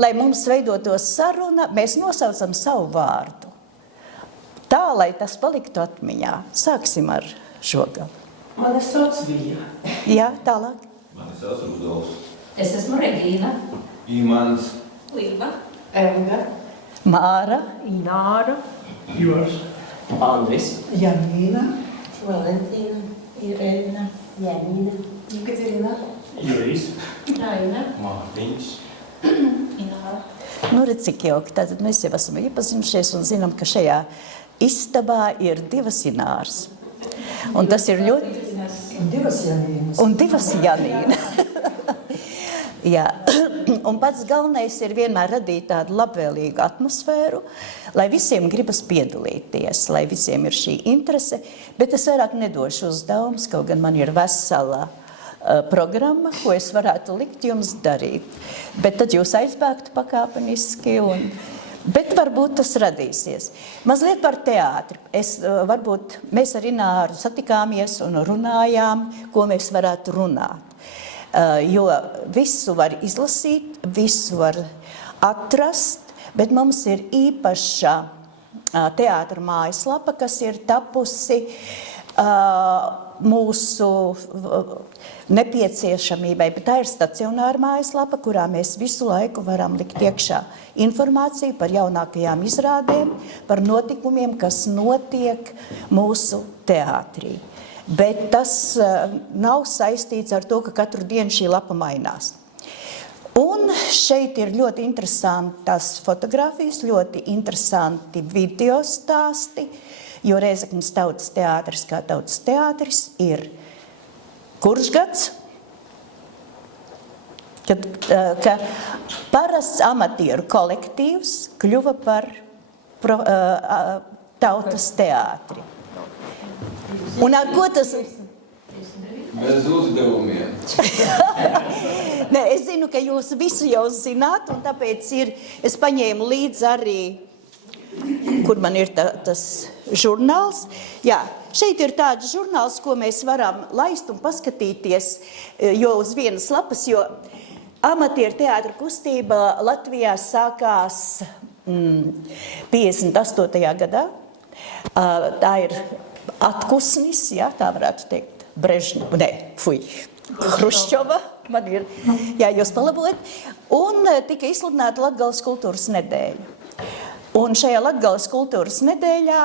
Lai mums veidotos saruna, mēs nosaucam savu vārdu. Tā, lai tas paliktu atmiņā. Sāksim ar šo galu. Mani sauc Vija. Jā, tālāk. Mani sauc Rudolfs. Es esmu Regīna. Imants. Līva. Elga. Māra. Ināra. Ivars. Andris. Janīna. Valentīna. Irēna. Janīna. Jekaterina. Jurijs. Raina. Mārtiņš. Ināra. Nu, redz, cik jauki. Tātad mēs jau esam iepazinušies un zinām, ka šajā istabā ir divas Ināras. Un tas ir ļoti... Un divas Janīnas. Un divas Janīna. Jā, un pats galvenais ir vienmēr radīt tādu labvēlīgu atmosfēru, lai visiem gribas piedalīties, lai visiem ir šī interese, bet es vairāk nedošu uzdevumus, kaut gan man ir vesela programma, ko es varētu likt jums darīt. Bet tad jūs aizbēgtu pakāpeniski, bet varbūt tas radīsies. Mazliet par teātri. Varbūt mēs ar Ināru satikāmies un runājām, ko mēs varētu runāt. Jo visu var izlasīt, visu var atrast, bet mums ir īpaša teātra mājaslapa, kas ir tapusi mūsu nepieciešamībai, bet tā ir stacionāra mājaslapa, kurā mēs visu laiku varam likt iekšā informāciju par jaunākajām izrādēm, par notikumiem, kas notiek mūsu teātrī. Bet tas nav saistīts ar to, ka katru dienu šī lapa mainās. Un šeit ir ļoti interesantas fotogrāfijas, ļoti interesanti video stāsti, jo Rēzeknes tautas teātris kā tautas teātris ir kurš gads? Ka parasts amatieru kolektīvs kļuva par tautas teātri. Un ar ko tas... Bez uzdevumiem. Nē, es zinu, ka jūs visu jau zināt, un tāpēc es paņēmu līdzi arī, kur man ir tas žurnāls. Jā, šeit ir tāds žurnāls, ko mēs varam laist un paskatīties, jo uz vienas lapas, jo amatieru teātra kustība Latvijā sākās 58. gadā. Tā ir atkusnis, jā, tā varētu teikt, Hruščova, man ir, jā, jūs palabojat, un tika izsludināta Latgales kultūras nedēļa. Un šajā Latgales kultūras nedēļā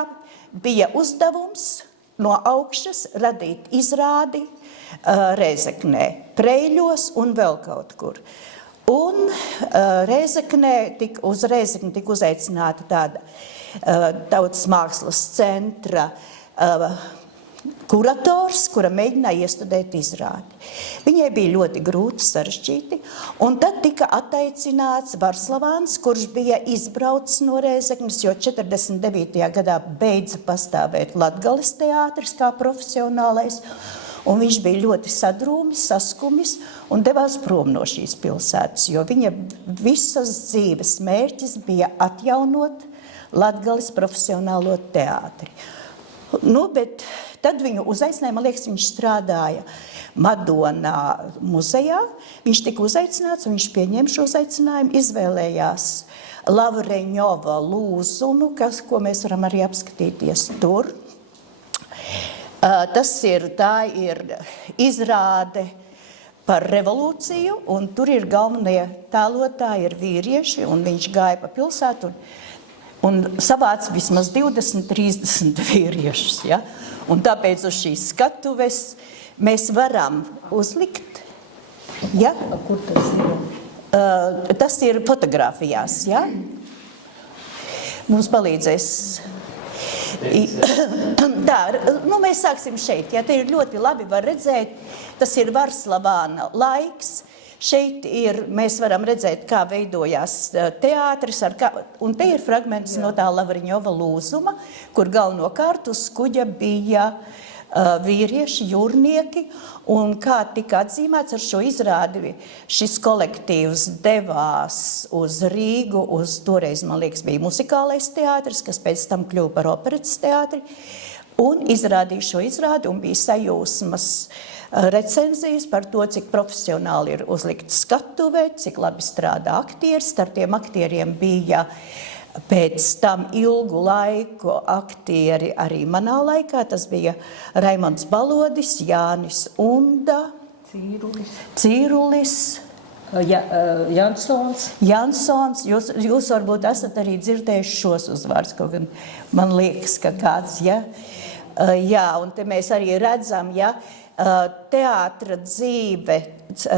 bija uzdevums no augšas radīt izrādi Rēzeknē, Preļos un vēl kaut kur. Un uz Rēzekni tika uzaicināta tāda tautas mākslas centra kurators, kura mēģināja iestudēt izrādi. Viņai bija ļoti grūti, sarežģīti, un tad tika attaicināts Varslavāns, kurš bija izbraucis no Rēzeknes, jo 49. gadā beidza pastāvēt Latgales teātris kā profesionālais, un viņš bija ļoti sadrūmis, saskumis un devās prom no šīs pilsētas, jo viņa visas dzīves mērķis bija atjaunot Latgales profesionālo teātri. Nu, bet tad viņu uzaicināja, man liekas, viņš strādāja Madonā muzejā. Viņš tika uzaicināts, un viņš pieņēma šo uzaicinājumu, izvēlējās Lavreņova lūzumu, ko mēs varam arī apskatīties tur. Tā ir izrāde par revolūciju, un tur ir galvenie tēlotāji ir vīrieši, un viņš gāja pa pilsētu, un savāca vismaz 20-30 vīriešus, ja? Un tāpēc uz šīs skatuves mēs varam uzlikt, ja? Kur tas ir? Tas ir fotografijās, ja? Mums palīdzēs. Tā, nu mēs sāksim šeit, ja? Te ir ļoti labi var redzēt, tas ir Varslavāna laiks. Šeit mēs varam redzēt, kā veidojās teātris, un te ir fragments no tā Lavriņova lūzuma, kur galvenokārt uz kuģa bija vīrieši, jūrnieki, un kā tika atzīmēts ar šo izrādi, šis kolektīvs devās uz Rīgu, toreiz, man liekas, bija muzikālais teātris, kas pēc tam kļuva par operetes teātri, Un izrādīju šo izrādi un bija sajūsmas recenzijas par to, cik profesionāli ir uzlikts skatuve, cik labi strādā aktieri. Starp tiem aktieriem bija pēc tam ilgu laiku aktieri arī manā laikā. Tas bija Raimonds Balodis, Jānis Unda, Cīrulis, Jansons. Jūs varbūt esat arī dzirdējuši šos uzvārdus, kaut gan man liekas, ka kāds, ja? Jā, un te mēs arī redzam, ja, teātra dzīve,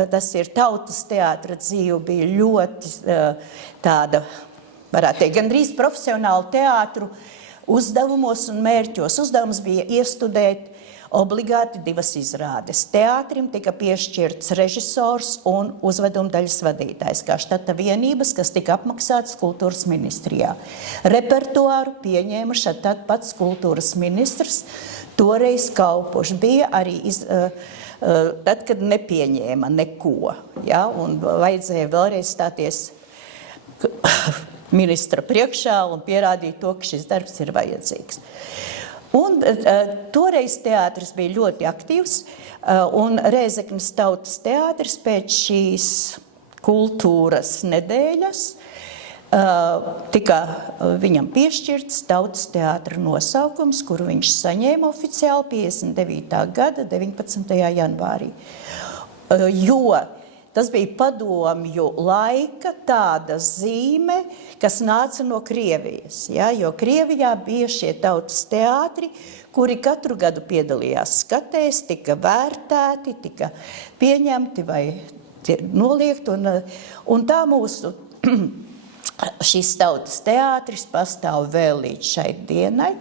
tas ir tautas teātra dzīve, bija ļoti tāda, varētu teikt, gandrīz profesionālu teātru uzdevumos un mērķos. Uzdevums bija iestudēt obligāti 2 izrādes. Teātrim tika piešķirts režisors un uzvedumdaļas vadītājs, kā štata vienības, kas tika apmaksātas kultūras ministrijā. Repertuāru pieņēma tad pats kultūras ministrs, toreiz Kaupuš. Bija arī tad, kad nepieņēma neko, ja, un vajadzēja vēlreiz stāties ministra priekšā un pierādīt to, ka šis darbs ir vajadzīgs. Un toreiz teātris bija ļoti aktīvs, un Rēzeknes tautas teātris pēc šīs kultūras nedēļas tika viņam piešķirts tautas teātra nosaukums, kuru viņš saņēma oficiāli 59. gada 19. janvārī. Jo tas bija padomju laika tāda zīme, kas nāca no Krievijas. Ja? Jo Krievijā bija šie tautas teātri, kuri katru gadu piedalījās skatēs, tika vērtēti, tika pieņemti vai noliegti. Un tā mūsu šis tautas teātris pastāv vēl līdz šai dienai.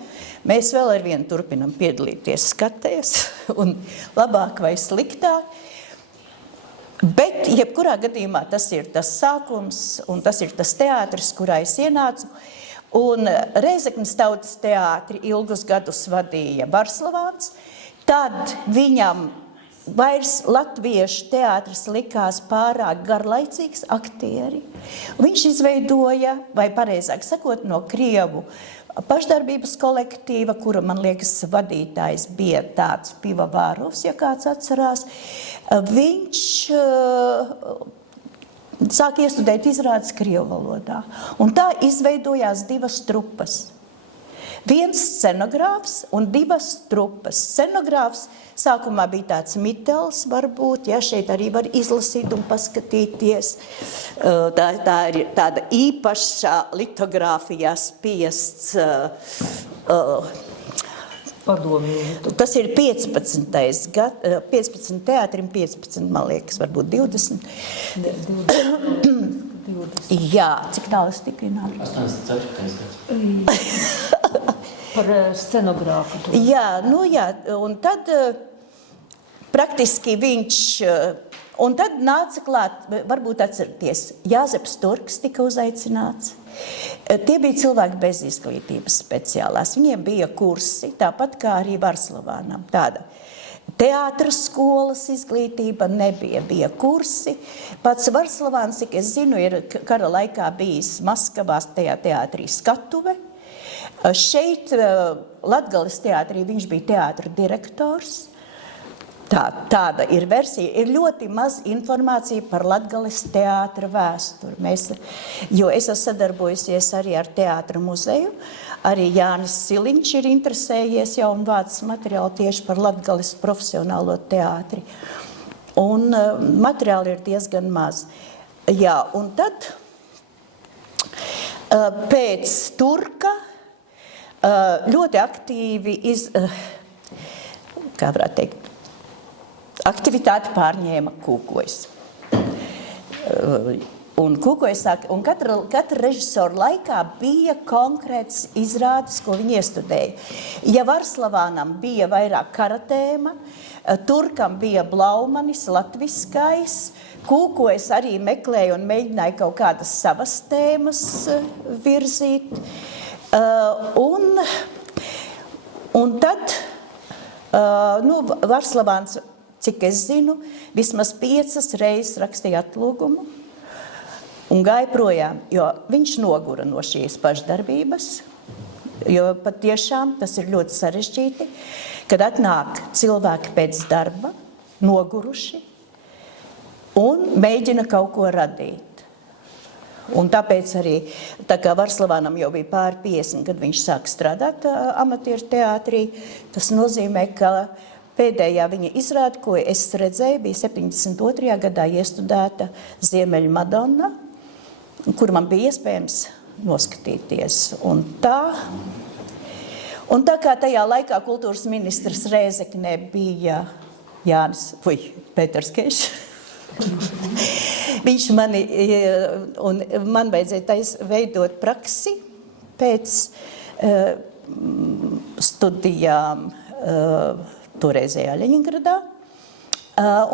Mēs vēl ar vienu turpinam piedalīties skatēs, un labāk vai sliktāk. Bet, jebkurā gadījumā, tas ir tas sākums, un tas ir tas teātris, kurā es ienācu. Un Rēzeknes tautas teātri ilgus gadus vadīja Varslavāns. Tad viņam vairs latviešu teātris likās pārāk garlaicīgs aktieri. Viņš izveidoja, vai pareizāk sakot, no Krievu pašdarbības kolektīva, kura, man liekas, vadītājs bija tāds Pivovārovs, ja kāds atcerās. Viņš sāk iestudēt izrādes krievu valodā. Un tā izveidojās 2 trupas. Viens scenogrāfs un 2 trupas. Scenogrāfs sākumā bija tāds Mitels, varbūt, ja šeit arī var izlasīt un paskatīties. Tā ir tāda īpašā litogrāfijā spiests padomju. Tas ir 15. 15 teātrim, 15, man liekas, varbūt 20. 20. Jā, cik tālu es tikai nāku? 84. gads. Par scenogrāfu. Jā, nu jā, un tad praktiski viņš, un tad nāca klāt, varbūt atceraties, Jāzeps Turks tika uzaicināts. Tie bija cilvēki bez izglītības speciālās, viņiem bija kursi, tāpat kā arī Varslavānam, tāda. Teātra skolas izglītība nebija, bija kursi. Pats Varslavāns, cik es zinu, ir kara laikā bijis Maskavās tajā teātrī skatuve. Šeit Latgales teātrī viņš bija teātra direktors. Tāda ir versija. Ir ļoti maz informācija par Latgales teātra vēsturi. Jo es esmu sadarbojusies arī ar Teātra muzeju. Arī Jānis Siliņš ir interesējies jau un vācis materiālu tieši par Latgales profesionālo teātri. Un materiāli ir diezgan maz. Jā, un tad pēc Turka ļoti aktīvi kā varētu teikt, aktivitāti pārņēma Kūkojs. Un Kūkojs sāk, un katra režisora laikā bija konkrēts izrādes, ko viņi iestudēja. Ja Varslavānam bija vairāk kara tēma, Turkam bija Blaumanis, latviskais, Kūkojs arī meklēja un mēģināja kaut kādas savas tēmas virzīt. Un tad Varslavāns, cik es zinu, vismaz 5 reizes rakstīja atlūgumu un gāja projām, jo viņš nogura no šīs pašdarbības. Jo patiešām tas ir ļoti sarežģīti, kad atnāk cilvēki pēc darba, noguruši, un mēģina kaut ko radīt. Un tāpēc arī, tā kā Varslavānam jau bija pāri 50, kad viņš sāk strādāt amatieru teātrī, tas nozīmē, ka pēdējā viņa izrāde, ko es redzēju, bija 72. gadā iestudēta Ziemeļu Madonna, kur man bija iespējams noskatīties. Un tā kā tajā laikā kultūras ministrs Rēzeknē bija Pēters Keišs, viņš man vajadzēja veidot praksi pēc studijām toreizējā Ļeņingradā.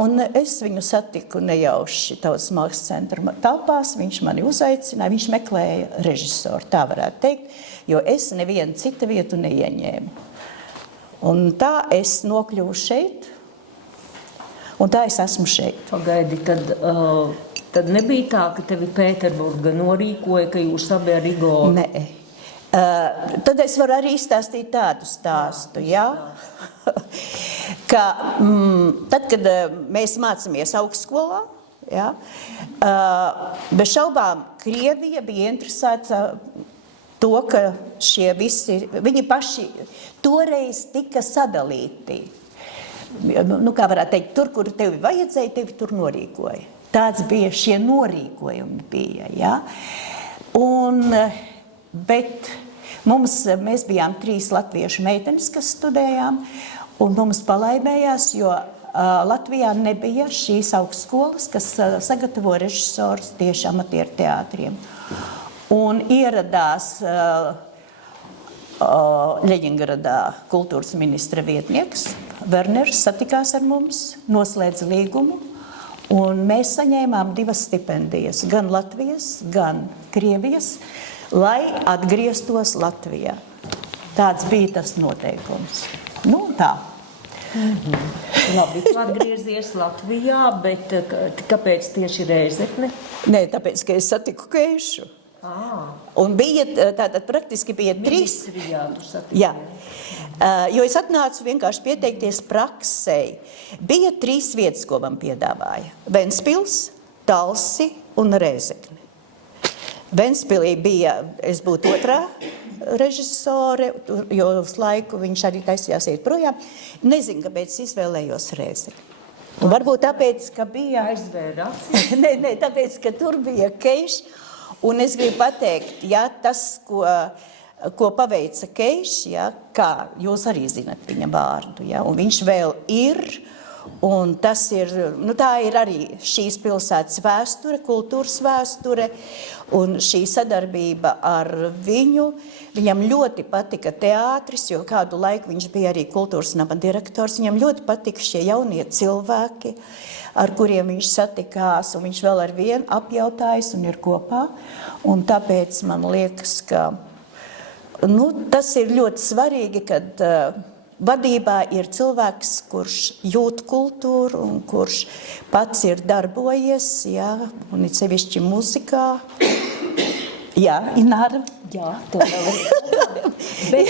Un es viņu satiku nejauši Tautas mākslas centra telpās, viņš mani uzaicināja, viņš meklēja režisoru, tā varētu teikt, jo es nevienu citu vietu neieņēmu. Un tā es nokļuvu šeit, un tā es esmu šeit. Pagaidi, tad nebija tā, ka tevi Pēterburga norīkoja, ka jūs abi ar Igoru? Nē. Tad es varu arī izstāstīt tādu stāstu, jā? Ka tad, kad mēs mācāmies augstskolā, jā, bez šaubām Krievija bija interesēta to, ka šie visi, viņi paši toreiz tika sadalīti. Nu, kā varētu teikt, tur, kur tevi vajadzēja, tevi tur norīkoja. Tāds bija, šie norīkojumi bija, jā. Bet mēs bijām 3 latviešu meitenes, kas studējām, un mums palaimējās, jo Latvijā nebija šīs augstskolas, kas sagatavo režisorus tieši amatieru teātriem. Un ieradās Ļeņingradā kultūras ministra vietnieks Werners, satikās ar mums, noslēdza līgumu, un mēs saņēmām 2 stipendijas, gan Latvijas, gan Krievijas, lai atgrieztos Latvijā. Tāds bija tas noteikums. Nu, tā. Labi, tu atgriezies Latvijā, bet kāpēc tieši Rēzekne? Nē, tāpēc, ka es satiku Keišu. Un bija, tātad praktiski bija 3. Ministrijā tu satiki. Jā. Jo es atnācu vienkārši pieteikties praksei. Bija 3 vietas, ko man piedāvāja. Ventspils, Talsi un Rēzekne. Ventspilī bija, es būtu 2. režisore, jo uz laiku viņš arī taisījās iet projām. Nezinu, kāpēc izvēlējos Rēzekni. Un varbūt tāpēc, ka bija... Aizvērās? Nē, tāpēc, ka tur bija Keišs. Un es gribu pateikt, ja, tas, ko paveica Keišs, ja, kā jūs arī zinat viņa vārdu, ja, un viņš vēl ir, un tas ir, nu tā ir arī šīs pilsētas vēsture, kultūras vēsture, un šī sadarbība ar viņu, viņam ļoti patika teātris, jo kādu laiku viņš bija arī kultūras nama direktors, viņam ļoti patika šie jaunie cilvēki, ar kuriem viņš satikās, un viņš vēl ar vienu apjautājas un ir kopā. Un tāpēc man liekas, ka tas ir ļoti svarīgi, kad vadībā ir cilvēks, kurš jūt kultūru un kurš pats ir darbojies, jā, un it sevišķi muzikā. Jā, Ināra. Jā, to vēl ir. Bet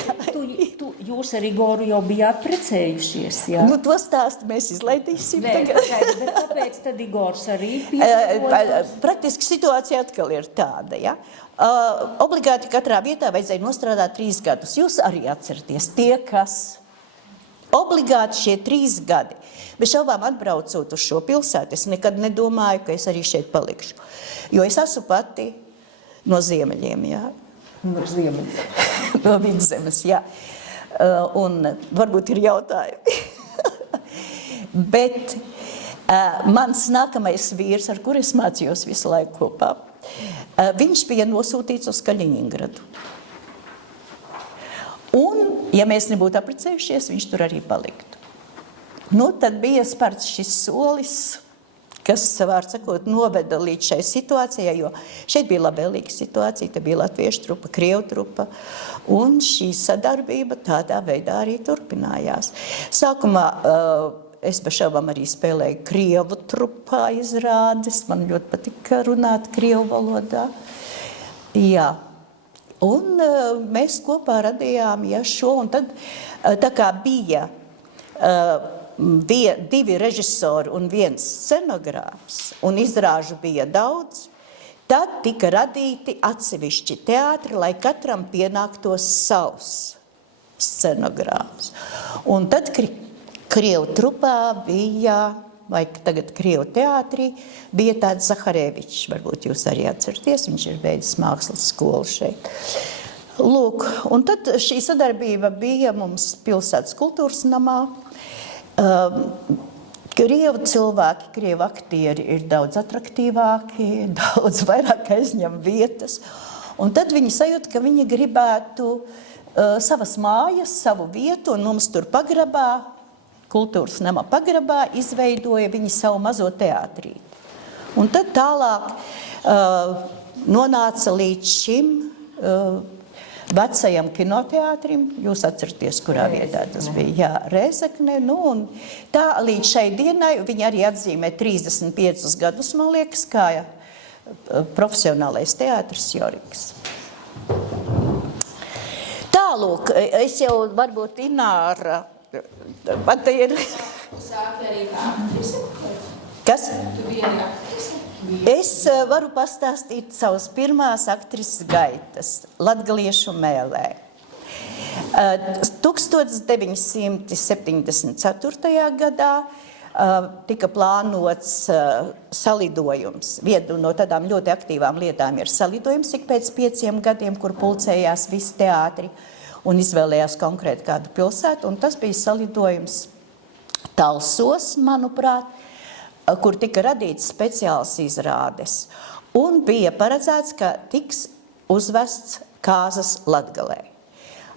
jūs ar Igoru jau bijāt precējušies, jā? Nu, to stāstu mēs izlaidīsim tagad. Bet kāpēc tad Igors arī pievienojas? Praktiski situācija atkal ir tāda, ja? Obligāti katrā vietā vajadzēja nostrādāt 3 gadus. Jūs arī atceraties tie, kas obligāti šie 3 gadi. Bez šaubām atbraucot uz šo pilsētu, es nekad nedomāju, ka es arī šeit palikšu. Jo es esmu pati no ziemeļiem, jā. No ziemeļiem. No Vidzemes, jā. Un varbūt ir jautājumi. Bet mans nākamais vīrs, ar kuru es mācījos visu laiku kopā, viņš bija nosūtīts uz Kaļiņingradu. Un, ja mēs nebūtu apprecējušies, viņš tur arī paliktu. Nu, tad bija spērts šis solis, kas, vārds sakot, noveda līdz šai situācijai, jo šeit bija labvēlīga situācija, te bija latviešu trupa, krievu trupa, un šī sadarbība tādā veidā arī turpinājās. Sākumā es bez šaubām arī spēlēju krievu trupā izrādes, man ļoti patika runāt krievu valodā. Jā. Un mēs kopā radījām šo, un tad tā kā bija divi režisori un viens scenogrāfs, un izrāžu bija daudz, tad tika radīti atsevišķi teātri, lai katram pienāktos savs scenogrāfs. Un tad Krievu trupā bija, vai tagad Krievu teātrī, bija tāds Zaharevičs, varbūt jūs arī atceraties, viņš ir beidzis mākslas skolu šeit. Lūk, un tad šī sadarbība bija mums pilsētas kultūras namā. Krievu cilvēki, krievu aktieri ir daudz atraktīvāki, daudz vairāk aizņem vietas. Un tad viņi sajūt, ka viņi gribētu savas mājas, savu vietu, un mums tur pagrabā, kultūras nama pagrabā, izveidoja viņi savu mazo teātrīti. Un tad tālāk nonāca līdz šim vecajam kinoteātrim, jūs atceraties, kurā vietā tas bija, jā, Rēzekne, nu, un tā līdz šai dienai viņi arī atzīmē 35 gadus, man liekas, kā profesionālais teātris Joriks. Tālūk, es jau varbūt Ināra, man te ir... Sāki arī kā aktrise? Kas? Tu biji arī aktrise? Es varu pastāstīt savas pirmās aktrises gaitas latgaliešu mēlē. 1974. gadā tika plānots salidojums. Viena no tādām ļoti aktīvām lietām ir salidojums ik pēc 5 gadiem, kur pulcējās visi teātri un izvēlējās konkrēti kādu pilsētu. Un tas bija salidojums Talsos, manuprāt, kur tika radīts speciāls izrādes. Un bija paredzēts, ka tiks uzvests kāzas Latgalē.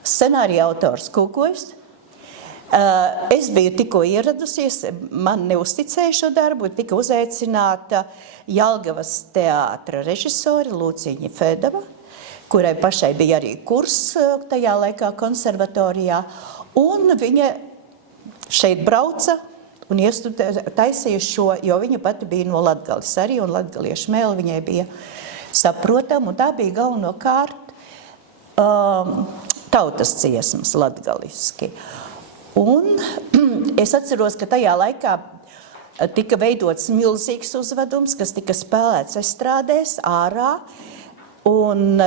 Scenārija autors Kukojs. Es biju tikko ieradusies, man neuzticēja šo darbu, tika uzaicināta Jelgavas teātra režisori Lūciņa Fedova, kurai pašai bija arī kurs tajā laikā konservatorijā, un viņa šeit brauca un taisīja šo, jo viņa pati bija no Latgales arī, un latgaliešu mēle viņai bija saprotama, un tā bija galvenokārt tautas dziesmas latgaliski. Un es atceros, ka tajā laikā tika veidots milzīgs uzvedums, kas tika spēlēts estrādēs ārā, un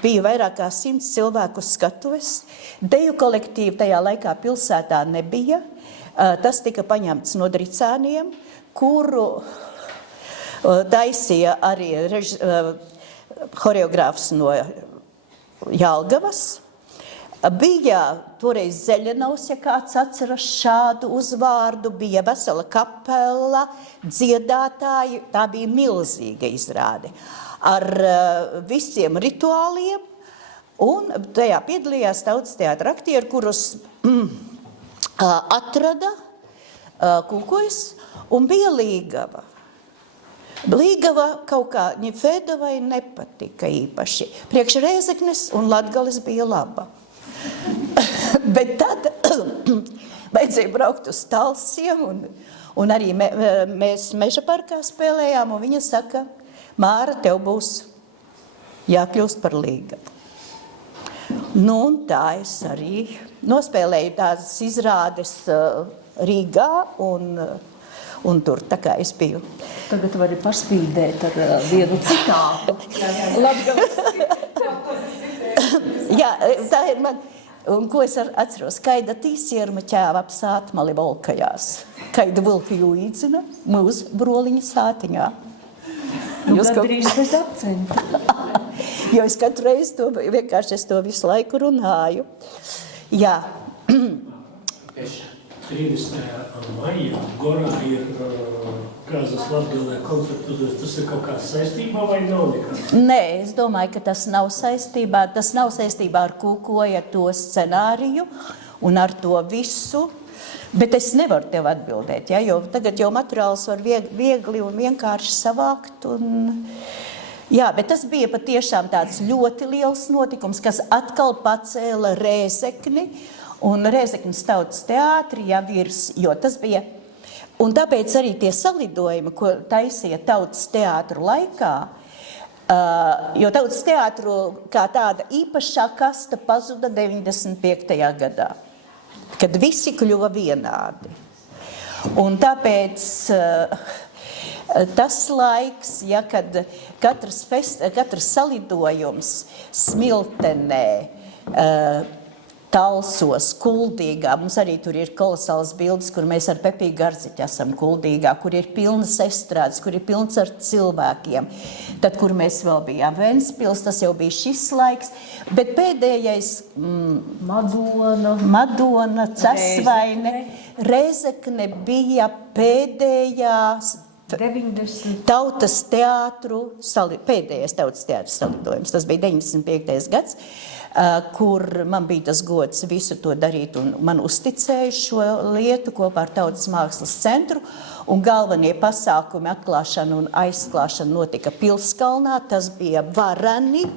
bija vairāk kā 100 cilvēku skatuves. Deju kolektīvu tajā laikā pilsētā nebija. Tas tika paņemts no Dricāniem, kuru taisīja arī horeogrāfs no Jelgavas. Bija toreiz Zeļenaus, ja kāds atceras šādu uzvārdu, bija vesela kapela, dziedātāji, tā bija milzīga izrāde ar visiem rituāliem, un tajā piedalījās tautas teātra aktieri, kurus atrada Kukojs, un bija Līgava. Līgava kaut kā Ņefedovai nepatika īpaši. Priekš Rēzeknes un Latgales bija laba. Bet tad vajadzēja braukt uz Talsiem, un arī mēs Meža parkā spēlējām, un viņa saka, Māra, tev būs jākļūst par Līgavu. Nu, un tā es arī nospēlēju tādas izrādes Rīgā, un tur tā kā es biju. Tagad vari paspīdēt ar vienu citātu. Jā, tā ir man, un ko es atceros, kaida tīsierma ķēva ap sātmali volkajās, kaida vilka jūīdzina mūs broliņa sātiņā. Gandrīz bez akcenta. Jo es katru reizi vienkārši es to visu laiku runāju. Jā. 30. maijā Gorā ir Kāzas Latgalē koncertus. Tas ir kaut kāds saistībā vai nav nekāds? Nē, es domāju, ka tas nav saistībā. Tas nav saistībā ar Kukoja to scenāriju un ar to visu. Bet es nevaru tev atbildēt, ja, jo tagad jau materiāls var viegli un vienkārši savākt. Jā, bet tas bija patiešām tāds ļoti liels notikums, kas atkal pacēla Rēzekni un Rēzeknes tautas teātri, ja, virs, jo tas bija. Un tāpēc arī tie salidojumi, ko taisīja tautas teātru laikā, Jo tautas teātru kā tāda īpašā kasta pazuda 95. gadā, kad visi kļuva vienādi. Un tāpēc tas laiks, ja, kad katrs salidojums Smiltenē, Talsos, Kuldīgā, mums arī tur ir kolosāls bildes, kur mēs ar Pepiju Garziķu esam Kuldīgā, kur ir pilnas estrādes, kur ir pilns ar cilvēkiem. Tad, kur mēs vēl bijām Ventspils, tas jau bija šis laiks, bet pēdējais Madona, Casvaine, Rēzekne bija pēdējās 90. Tautas teātru, pēdējais tautas teātru salidojums. Tas bija 95. gads, kur man bija tas gods visu to darīt un man uzticēja šo lietu kopā ar Tautas mākslas centru. Un galvenie pasākumi atklāšana un aizklāšana notika Pilskalnā, tas bija varani.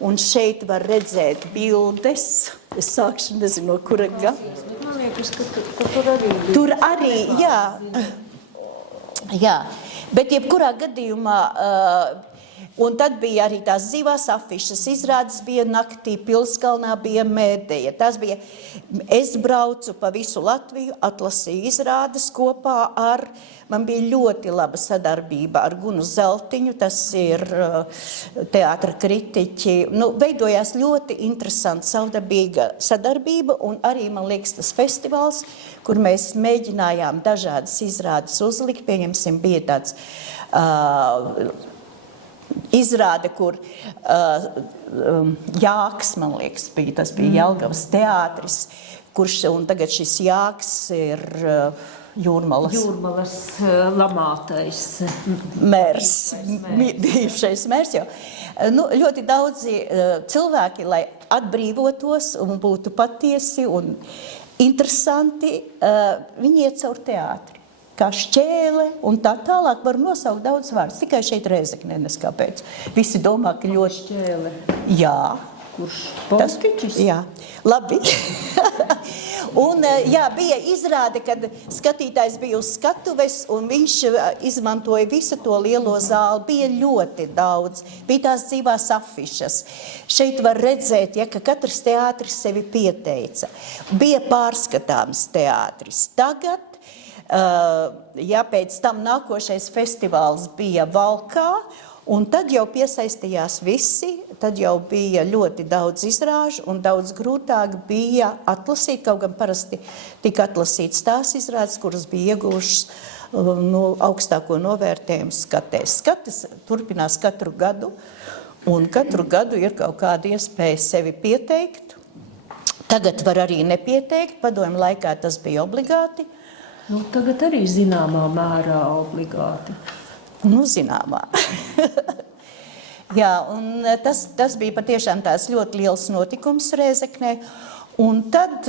Un šeit var redzēt bildes. Es sākšu, nezinu, no kura gada. Man liekas, ka tur arī bija. Tur arī, jā. Jā, bet jebkurā gadījumā, un tad bija arī tās dzīvās afišas, izrādes bija naktī, Pilskalnā bija mēdēja. Es braucu pa visu Latviju, atlasīju izrādes kopā ar, man bija ļoti laba sadarbība ar Gunu Zeltiņu, tas ir teātra kritiķi. Veidojās ļoti interesanta savdabīga sadarbība, un arī, man liekas, tas festivāls, kur mēs mēģinājām dažādas izrādes uzlikt. Pieņemsim, bija tāds izrāde, kur Jāks, man liekas, bija. Tas bija Jelgavas teātris, un tagad šis Jāks ir Jūrmalas lamātais mērs, bijušais mērs jau. Ļoti daudzi cilvēki, lai atbrīvotos un būtu patiesi un interesanti, viņi iet caur teātri. Kā Šķēle un tā tālāk var nosaukt daudz vārdus. Tikai šeit Rēzeknē, neskāpēc. Visi domā, ka ļoti... Šķēle. Jā. Kurš? Politiķis? Jā. Labi. Un jā, bija izrāde, kad skatītājs bija uz skatuves un viņš izmantoja visu to lielo zāli. Bija ļoti daudz. Bija tās dzīvās afišas. Šeit var redzēt, ja, ka katrs teātris sevi pieteica. Bija pārskatāms teātris. Tagad, ja pēc tam nākošais festivāls bija Valkā, un tad jau piesaistījās visi, tad jau bija ļoti daudz izrāžu un daudz grūtāk bija atlasīt, kaut gan parasti tika atlasīts tās izrādes, kuras bija ieguvušas augstāko novērtējumu skatēs. Skates turpinās katru gadu, un katru gadu ir kaut kāda iespēja sevi pieteikt. Tagad var arī nepieteikt, padomju laikā tas bija obligāti. Tagad arī zināmā mērā obligāti. Zināmā. Jā, un tas bija patiešām tās ļoti liels notikums Rēzeknē. Un tad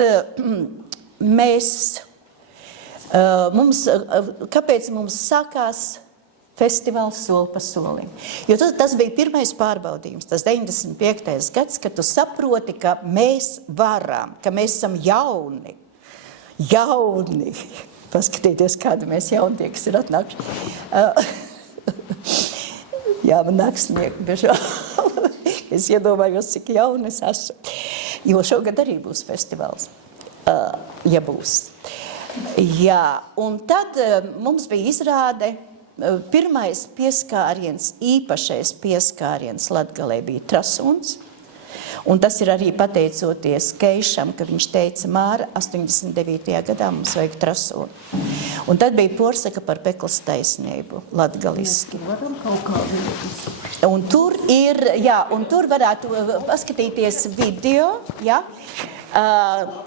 kāpēc mums sākās festivāls soli pa solim? Jo tas bija pirmais pārbaudījums, tas 95. gads, kad tu saproti, ka mēs varam, ka mēs esam jauni. Paskatieties, kādi mēs jauni tie, kas ir atnākuši. Jā, man nāk smiekli bieži. Es iedomājos, cik jauni es esmu. Jo šogad arī būs festivāls, ja būs. Jā, un tad mums bija izrāde, pirmais pieskāriens, īpašais pieskāriens Latgalē bija Trasuns. Un tas ir arī pateicoties Keišam, ka viņš teica, Māra, 89. gadā mums vajag Trasunu. Un tad bija porsaka par peklas taisnību, latgaliski. Varam kaut kā vienības. Un tur ir, jā, un tur varētu paskatīties video, jā.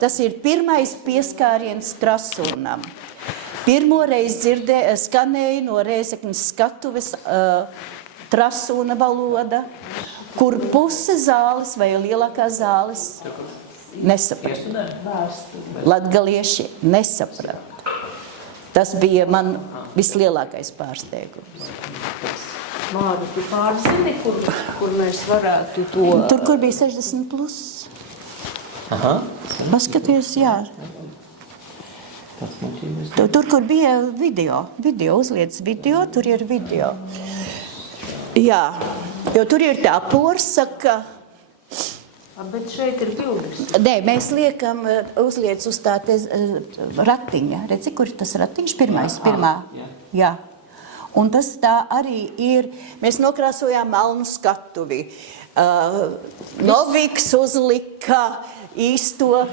Tas ir pirmais pieskāriens Trasunam. Pirmoreiz skanēja no Rēzeknes skatuves Trasuna valoda, kur puse zāles vai lielākā zāles nesaprata. Latgalieši nesaprata. Tas bija man vislielākais pārsteigums. Māri, tu pārzini, kur mēs varētu to... Tur, kur bija 60 plus. Aha. Paskaties, jā. Tur, kur bija video uzliec video, tur ir video. Jā, Jo tur ir tā porsaka. Bet šeit ir bildes. Nē, mēs liekam, uzliec uz tā te ratiņa. Redzi, kur ir tas ratiņš? Pirmā. Jā. Un tas tā arī ir. Mēs nokrāsojām melnu skatuvi. Noviks uzlika īsto,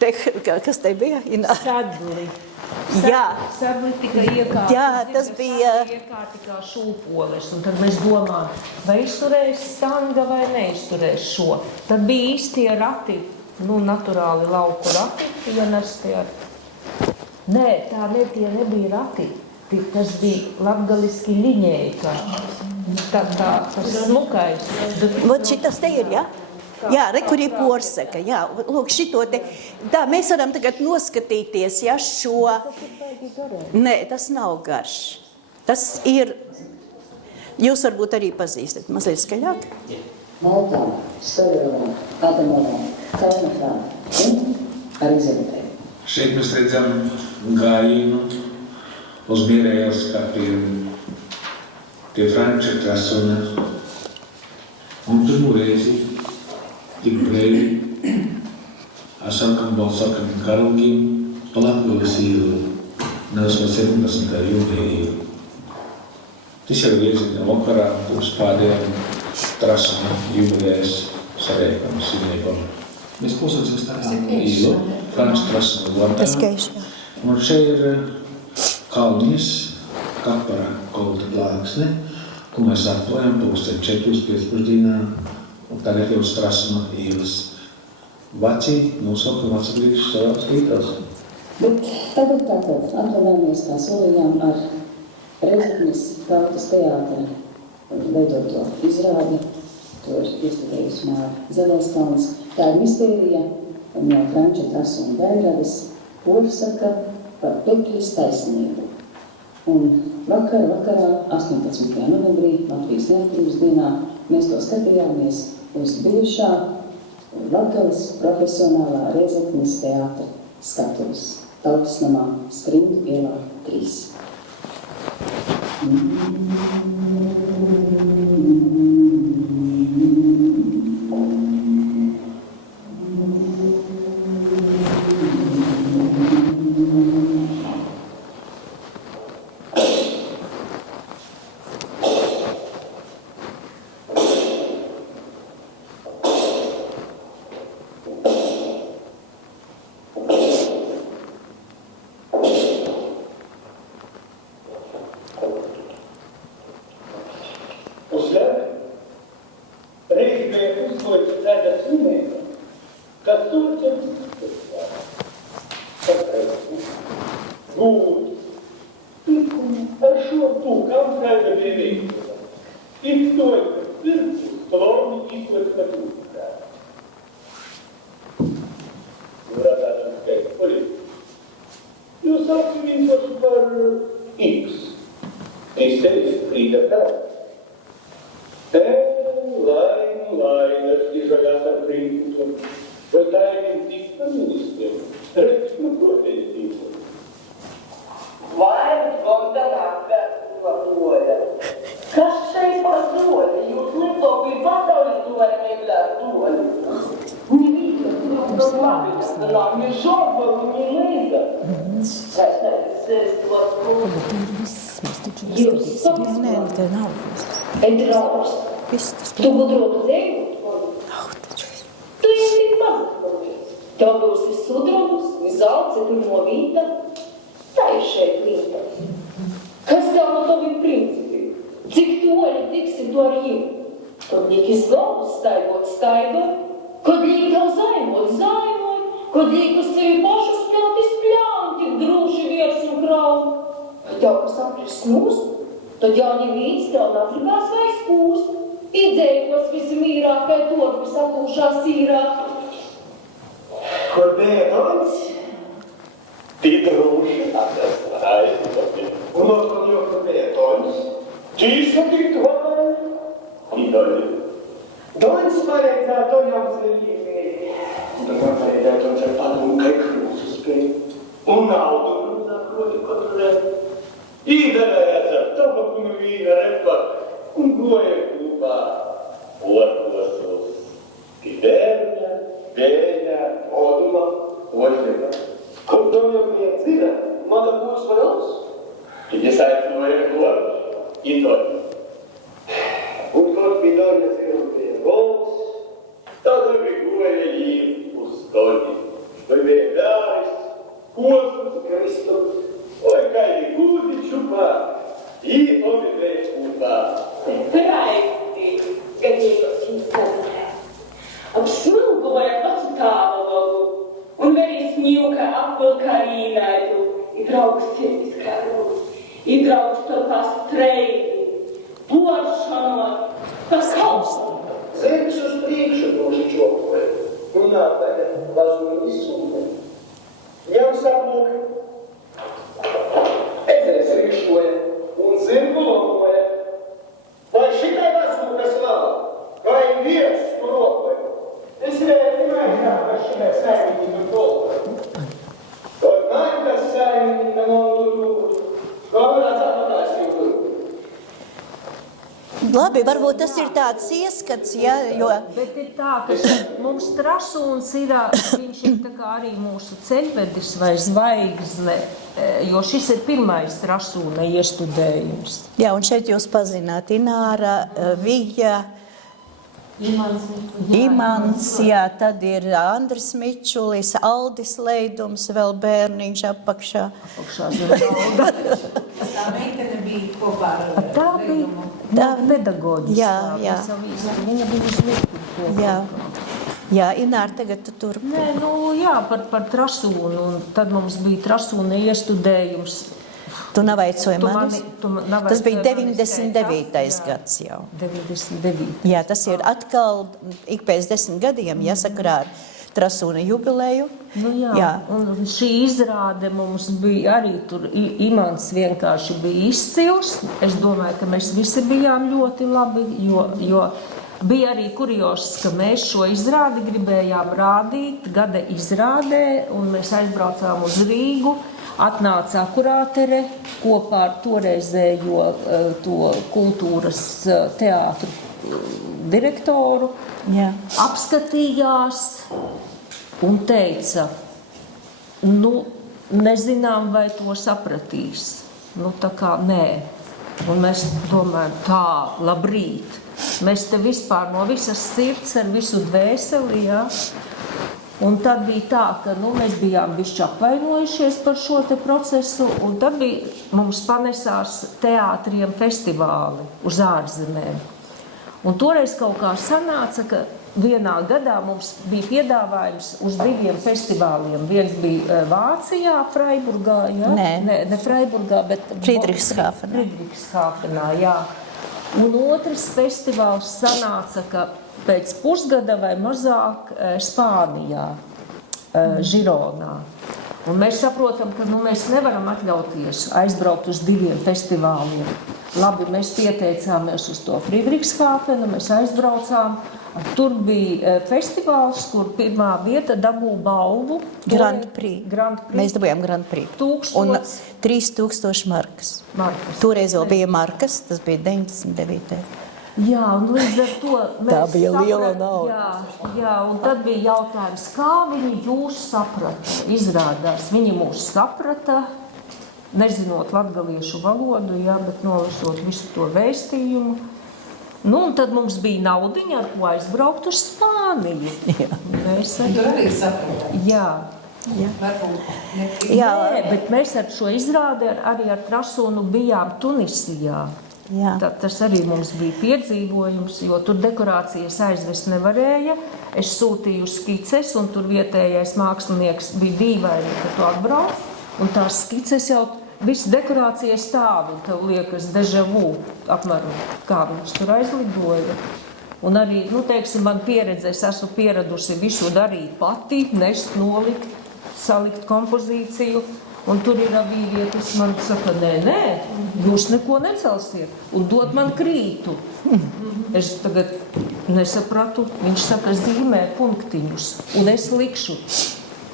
kas te bija? Sadli. Jā. Sadli tika iekārt. Jā, tas bija. Iekārti kā šūpoles. Un tad mēs domājam, vai izturēs stanga vai neizturēs šo. Tad bija īstie rati, naturāli lauku rati, ja nestie ar. Nē, tie nebija rati. Tas bija latgaliski liņēji, tas smukais. Vot šitas te ir, jā? Jā, re, kur ir porsaka, jā. Lūk, šito te. Tā, mēs varam tagad noskatīties, ja šo. Nē, tas nav garš. Tas ir, jūs varbūt arī pazīstat, mazliet skaļāk. Maltā, Stoļovā, Adamovā, Kalnafrā un arī Zemotē. Šeit mēs redzam gājienu uz Mierējas kapiem pie Franča Krasona. Un pirmo reizi tik brīvi esam, kam balsakam Karlgim pa Latgulis ielu, nevis pa 17. jūlija ielu. Tas jau iezīmē vakarā būs pādējām Krasona jubilejas sarēkam svinībam. Mēs klausāmies tā ielu, Franča Krasona vārdā. Tas keiš, jā. Un šeit ir Kalnis, kapara kolta plāksne, ko mēs atklājam 4. pēcpusdienā, un tagad jau Krasona ielas. Veci nosaukam atsagrījuši savās rītās. Bet tagad tātad atvadāmies, kā solījām, ar Rezeknes tautas teātra veidoto izrādi. To ir iestatējusi Māra Zelelskalns. Tā ir mistērija no Franča Krasona Dairades, porsaka par Pekļas taisnību. Un vakarā, 18. novembrī, Latvijas neatkarības dienā, mēs to skatījāmies uz bijušā Latgales profesionālā Rezeknes teātra skatuves Tautas namā Skrindu ielā 3. Tu gudrotu dzējot, tu esi tik mazs. Tev būs visudrums, visalci pirmo vīta, tā ir šeit vīta. Kas tev no taviem principiem? Cik toļi tiksi tu ar jim? Kad liek iz galvu staigot, kad liek tev zaimot, kad liek uz sevi pašu spļaut, tik grūši viers un kraut. Kad tev kas apris snūst, tad jāņi vīns tev natribās vai spūst. Idzējos visimīrāk, kai torpi sapūšā sīrāk. Kur bija Doņs? Tik grūši aizstāja. Un otkal jau, kur bija Doņs? Čīsa tik tvāja? Idoļi. Doņs varēja Doņam zveļīgi. Tad varēja Doņs ar padomu, kai krūsu spēja. Un naudu runā kroti katru reizi. Īdarējās ar tabakumu vīna repa un goja klubā. Otros Guilherme, Dēļa, Oduma, Oļģeva. Kur domājam dzirā, mana būs varos? Viņa saiknoja Gorš I Toļi. Un kaut Vidāļa zirūpēja Gols, tad vygoja jī uz Toļi. Vai vēdājs, Kostus Kristus, oi kaļi gūdi čupā, I ovidēja kūpā. Praiti, ganīgos insanē. Apsmilgoja pacu tāvalogu un verīs ņūka apvilkā rīnaitu I draugs ķemis karu, I draugs to pastreidi, boršanot, paskaust. Zēks uz priekšu būši čokoja, un nāpēja lazūni sūdē. Ņem saplūka, ezēs rīšoja, un zirgu lomoja. Vai šitai lazūkas lava, vai viers turokoja? Es rēķināju, ka šitai saimniekam dolkoja. Tad nākas saimniekam nolūdūtu, galvenās atmatās jūtu. Labi, varbūt tas ir tāds ieskats, ja, jo... Bet ir tā, ka mums Trasūns ir, viņš ir tā kā arī mūsu ceļvedis vai zvaigzne, jo šis ir pirmais Trasūna iestudējums. Jā, un šeit jūs pazināt Ināra, Vija, Imants, jā, tad ir Andris Mičulis, Aldis Leidums, vēl bērniņš apakšā. Apakšā Zirvalda. Tā meitene bija kopā ar Tā bija pedagoģiskā. Jā. Viņa bija uzlikta. Jā, Ināra, tagad tu tur. Nē, jā, par Trasūnu, un tad mums bija Trasūna iestudējums. Tu navaicoji manis? Tas bija 99. gads jau. 99. Jā, tas ir atkal ik pēc 10 gadiem, sakarā ar Trasūna jubileju. Jā, un šī izrāde mums bija arī tur, Imants vienkārši bija izcils. Es domāju, ka mēs visi bijām ļoti labi, jo bija arī kurjos, ka mēs šo izrādi gribējām rādīt gada izrādē, un mēs aizbraucām uz Rīgu. Atnāca akurātere kopā ar toreizējo to kultūras teātru direktoru, apskatījās un teica, nezinām, vai to sapratīs. Tā kā nē. Un mēs domājam, tā, labrīt. Mēs te vispār no visas sirds ar visu dvēseli, jā. Un tad bija tā, ka mēs bijām bišķi apvainojušies par šo te procesu, un tad mums panesās teātriem festivāli uz ārzemēm. Un toreiz kaut kā sanāca, ka vienā gadā mums bija piedāvājums uz 2 festivāliem. Viens bija Vācijā, Freiburgā, jā? Ne Freiburgā, bet Friedrichshāfenā, jā. Un otrs festivāls sanāca, ka pēc pusgada vai mazāk Spānijā, Žironā. Un mēs saprotam, ka mēs nevaram atļauties aizbraukt uz 2 festivāliem. Labi, mēs pieteicāmies uz to Friedrichshāfenu, mēs aizbraucām. Tur bija festivāls, kur pirmā vieta dabū balvu. Grand Prix. Mēs dabūjām Grand Prix. Un 3000 markas. Toreiz vēl bija markas, tas bija 99. Jā, un līdz ar to mēs tā bija liela nauda. Jā, un tad bija jautājums, kā viņi jūs saprata? Izrādās, viņi mūs saprata, nezinot latgaliešu valodu, jā, bet nolasot visu to vēstījumu. Un tad mums bija naudiņa, ar ko aizbraukt uz Spāniju. Tur arī saprata. Jā. Jā, bet mēs ar šo izrādi arī ar Trasūnu bijām Tunisijā. Tas arī mums bija piedzīvojums, jo tur dekorācijas aizvest nevarēja. Es sūtīju skices, un tur vietējais mākslinieks bija dīvaini, ka tu atbrauc. Un tās skices jau viss dekorācija stāv, un tev liekas déjà vu, apmēram, kā viņš tur aizlidoja. Un arī, teiksim, man pieredze, es esmu pieradusi visu darīt pati, nest, nolikt, salikt kompozīciju. Un tur ir vīrietis, man saka, nē, jūs neko necelsiet, un dod man krītu. Es tagad nesapratu, viņš saka, zīmē punktiņus, un es likšu.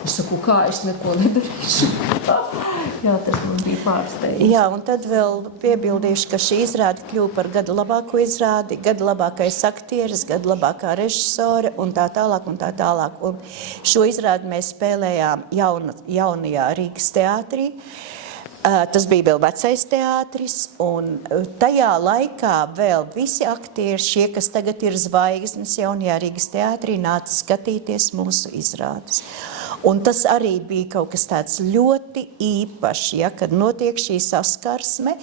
Es saku, kā es neko nedarīšu. Jā, tas man bija pārsteigums. Jā, un tad vēl piebildīšu, ka šī izrāde kļuva par gada labāko izrādi, gada labākais aktieris, gada labākā režisore un tā tālāk un tā tālāk. Un šo izrādi mēs spēlējām jaunajā Rīgas teātrī. Tas bija vēl vecais teātris, un tajā laikā vēl visi aktieri, šie, kas tagad ir zvaigznes jaunajā Rīgas teātrī, nāca skatīties mūsu izrādes. Un tas arī bija kaut kas tāds ļoti īpašs, ja, kad notiek šī saskarsme,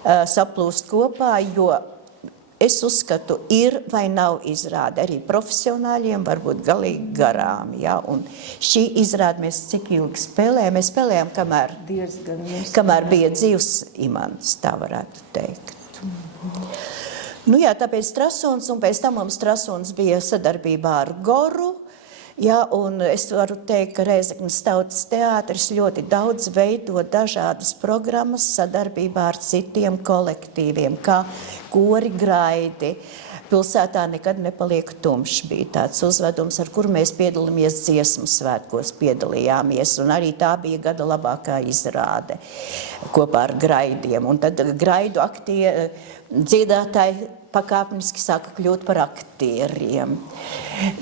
saplūst kopā, jo es uzskatu, ir vai nav izrāde. Arī profesionāļiem varbūt galīgi garām. Ja, un šī izrāde mēs cik ilgi spēlējām? Mēs spēlējām, kamēr bija dzīvs Imants, tā varētu teikt. Nu jā, tāpēc Strasuns, un pēc tam mums Strasuns bija sadarbībā ar Goru. Ja, un es varu teikt, ka Rēzeknes Tautas teātris ļoti daudz veido dažādas programmas sadarbībā ar citiem kolektīviem, kā Kori Graidi. Pilsētā nekad nepaliek tumšs bija tāds uzvedums, ar kuru mēs piedalāmies dziesmu svētkos, piedalījāmies, un arī tā bija gada labākā izrāde kopā ar Graidiem. Un tad Graidu dziedātāji pakāpeniski sāka kļūt par aktieriem.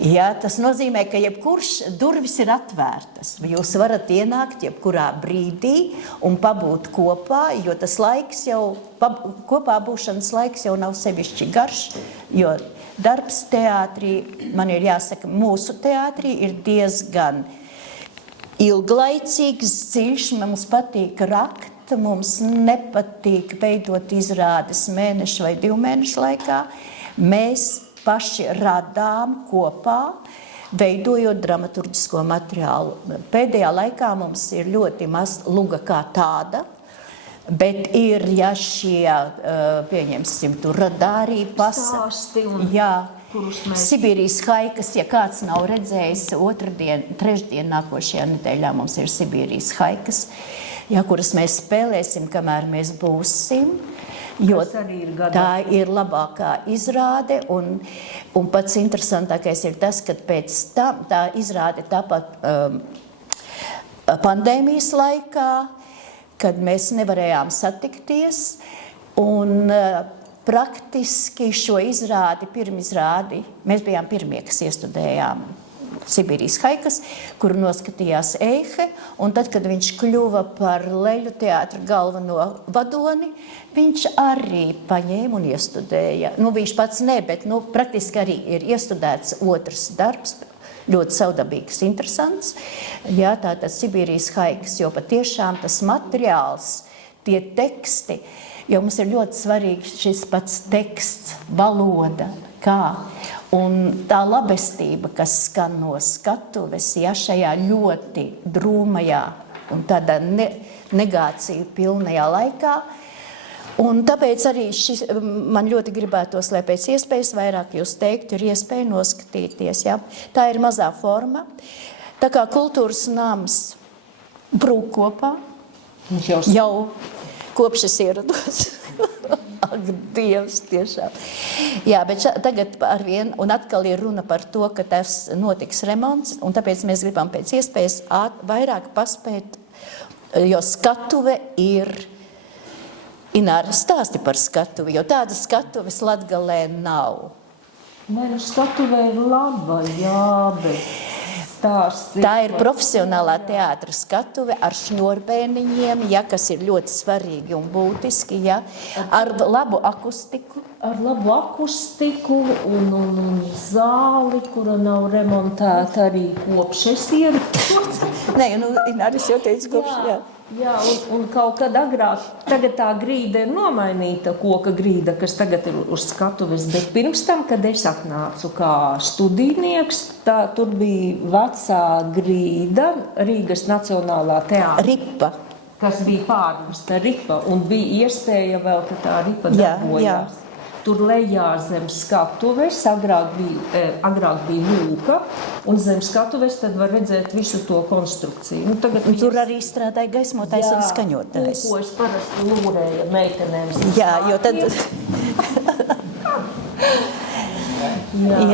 Jā, tas nozīmē, ka jebkurš durvis ir atvērtas. Jūs varat ienākt jebkurā brīdī un pabūt kopā, jo tas laiks jau, kopā būšanas laiks jau nav sevišķi garš, jo darbs teātrī, man ir jāsaka, mūsu teātrī ir diezgan ilglaicīgs, dziļš, mums patīk rakt, mums nepatīk veidot izrādes mēnešu vai 2 mēnešu laikā. Mēs paši radām kopā, veidojot dramaturgisko materiālu. Pēdējā laikā mums ir ļoti maz luga kā tāda, bet ir, ja šie, pieņemsim, tur radārī Stāsti un kurus mēs... Sibīrijas haikas, ja kāds nav redzējis, trešdien nākošajā nedēļā mums ir Sibīrijas haikas, ja, kuras mēs spēlēsim, kamēr mēs būsim, jo tā ir labākā izrāde, un pats interesantākais ir tas, ka pēc tam tā izrāde tāpat pandēmijas laikā, kad mēs nevarējām satikties, un praktiski šo izrādi, pirmizrādi, mēs bijām pirmie, kas iestudējām Sibīrijas haikas, kuru noskatījās Eihe, un tad, kad viņš kļuva par Leļu teātra galveno vadoni, viņš arī paņēma un iestudēja. Nu, viņš pats ne, bet praktiski arī ir iestudēts otrs darbs, ļoti savdabīgs, interesants. Jā, tātad Sibīrijas haikas, jo patiešām tas materiāls, tie teksti, jo mums ir ļoti svarīgs šis pats teksts, valoda, kā. Un tā labestība, kas skan no skatuves, ja šajā ļoti drūmajā un tādā negāciju pilnajā laikā. Un tāpēc arī man ļoti gribētos, lai pēc iespējas vairāk jūs teiktu, ir iespēja noskatīties. Ja? Tā ir mazā forma. Tā kā kultūras nams brūk kopā, jau kopš es ierados. Ak, Dievs, tiešām. Jā, bet tagad arvien, un atkal ir runa par to, ka tas notiks remonts, un tāpēc mēs gribam pēc iespējas vairāk paspēt, jo skatuve ir... Ināra, stāsti par skatuvi, jo tādas skatuves Latgalē nav. Nē, skatuve ir laba, jā, bet stāsti... Tā ir profesionālā teātra skatuve ar šņurbēniņiem, ja, kas ir ļoti svarīgi un būtiski, ja, ar labu akustiku. Ar labu akustiku un zāli, kura nav remontēta arī kopš es ierados. Nē, Ināra, es jau teicu kopš, jā. Jā, un kaut kad agrāk, tagad tā grīda ir nomainīta, koka grīda, kas tagad ir uz skatuves, bet pirms tam, kad es atnācu kā studijnieks, tur bija vecā grīda Rīgas Nacionālā teātra. Ripa. Kas bija pārmesta ripa, un bija iespēja vēl, ka tā ripa darbojās. Jā. Tur lejā zem skatuves, agrāk bija lūka, un zem skatuves tad var redzēt visu to konstrukciju. Un tur arī strādāja gaismotājs un skaņotājs. Jā, ko es parasti lūrēju meitenēm. Jā, jo tad...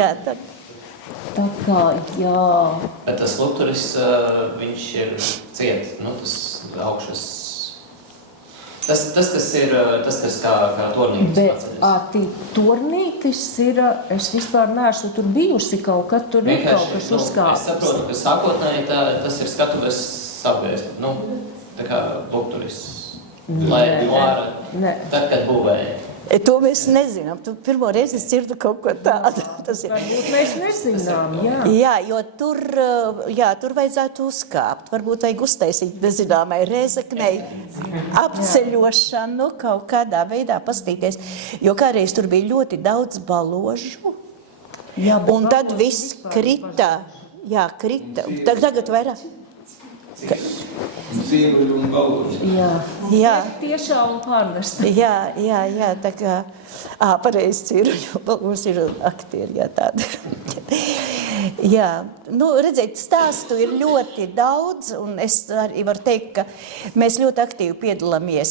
Jā, tad... Tā kā, jā. Bet tas lukturis, viņš ir ciet, nu, tas augšas. Tas ir, tas kā tornītis paceļas. Tornītis ir, es vispār neesmu tur bijusi kaut kad, tur ir kaut kas uzkāpis. Es saprotu, ka sākotnēji tas ir skatuves savvēst, nu, tā kā lukturis, lai no ārā, tad, kad būvēja. To mēs nezinām. Tu pirmo reizi dzirdu kaut ko tādu. Varbūt mēs nezinām, jā. Jā, jo tur vajadzētu uzkāpt. Varbūt vajag uztaisīt nezināmai Rēzeknei apceļošanu, kaut kādā veidā pastīties. Jo kādreiz tur bija ļoti daudz baložu. Jā, un tad viss krita. Jā, krita. Tagad vairāk. Zīmuļu un baložu. Jā. Tiešā un pārnesta. Jā, tā kā, pareizi Cīruļu, mums ir aktieri, jā, tādi. Jā, nu, redziet, stāstu ir ļoti daudz, un es arī varu teikt, ka mēs ļoti aktīvi piedalāmies,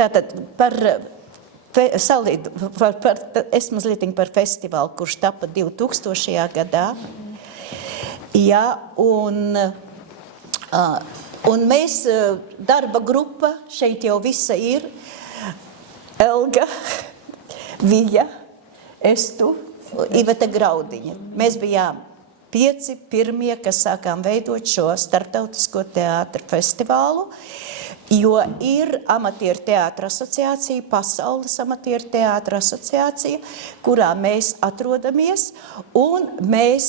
tātad es mazliet par festivālu, kurš tapa 2000. Gadā. Jā, un mēs, darba grupa, šeit jau visa ir, Elga, Vija, Estu, Iveta Graudiņa. Mēs bijām 5 pirmie, kas sākām veidot šo starptautisko teātra festivālu, jo ir amatieru teātra asociācija, Pasaules amatieru teātra asociācija, kurā mēs atrodamies, un mēs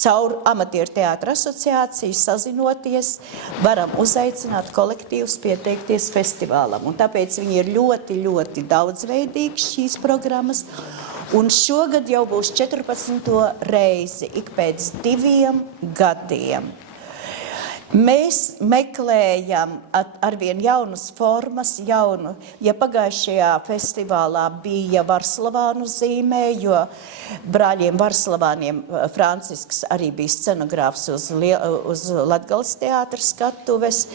caur amatieru teātra asociāciju sazinoties, varam uzaicināt kolektīvus pieteikties festivālam. Un tāpēc viņi ir ļoti, ļoti daudzveidīgi šīs programmas. Un šogad jau būs 14. reizi, ik pēc 2 gadiem. Mēs meklējam arvien jaunas formas, ja pagājušajā festivālā bija Varslavānu zīmē, jo brāļiem Varslavāniem Francisks arī bija scenogrāfs uz Latgales teātra skatuves,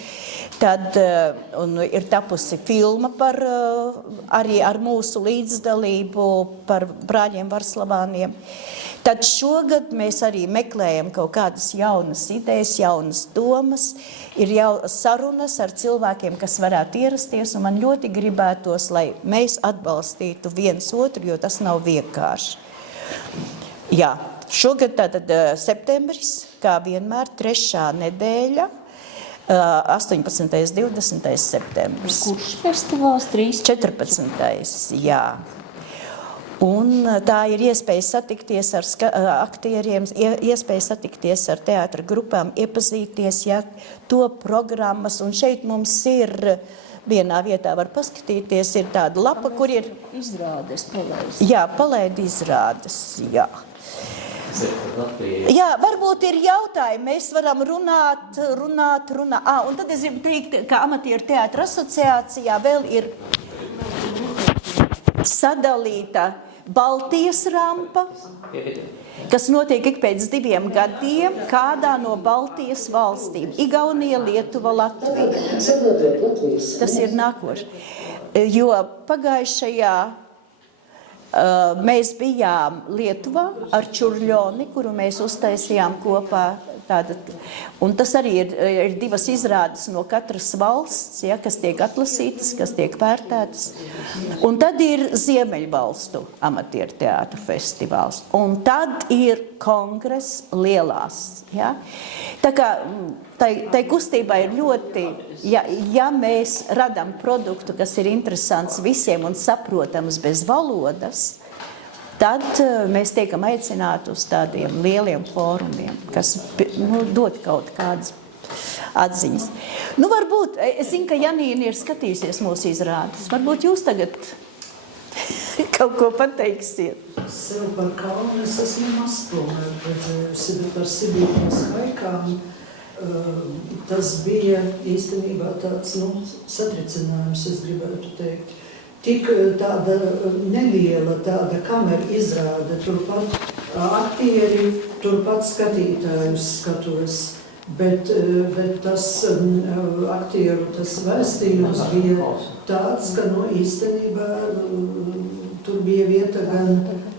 tad ir tapusi filma arī ar mūsu līdzdalību par brāļiem Varslavāniem. Tad šogad mēs arī meklējam kaut kādas jaunas idejas, jaunas domas, ir jau sarunas ar cilvēkiem, kas varētu ierasties, un man ļoti gribētos, lai mēs atbalstītu viens otru, jo tas nav vienkārši. Jā, šogad tātad septembris, kā vienmēr, 3. nedēļa, 18. 20. septembris. Kurš festivāls? 14. jā. Un tā ir iespēja satikties ar aktieriem, iespēja satikties ar teātra grupām, iepazīties, to programmas. Un šeit mums ir vienā vietā var paskatīties, ir tāda lapa, kur ir izrādes palaist. Jā, palaid izrādes, jā. Jā, varbūt ir jautājumi, mēs varam runāt. Un tad es gribu teikt, ka amatieru teātra asociācijā vēl ir sadalīta Baltijas rampa, kas notiek ik pēc 2 gadiem kādā no Baltijas valstīm. Igaunija, Lietuva, Latvija. Tas ir nākošais. Jo pagājušajā mēs bijām Lietuvā ar Čurļoni, kuru mēs uztaisījām kopā. Un tas arī ir 2 izrādes no katras valsts, ja, kas tiek atlasītas, kas tiek vērtētas. Un tad ir Ziemeļvalstu amatieru teātra festivāls. Un tad ir kongress lielās. Ja. Tā kā tai kustībai ir ļoti, ja mēs radam produktu, kas ir interesants visiem un saprotams bez valodas, tad mēs tiekam aicināti uz tādiem lieliem fórumiem, kas dod kaut kādas atziņas. Nu, varbūt, es zinu, ka Janīna ir skatījusies mūsu izrādes. Varbūt jūs tagad kaut ko pateiksiet. Sev par kalnu es esmu mazpilnēm redzējusi, bet par Sibīrijas haikām tas bija īstenībā tāds, satricinājums, es gribētu teikt. Tik tāda neliela tāda kamera izrāde, turpat aktieri, turpat skatītājus skatuves, bet tas aktieru tas vēstījums bija tāds, ka īstenībā tur bija vieta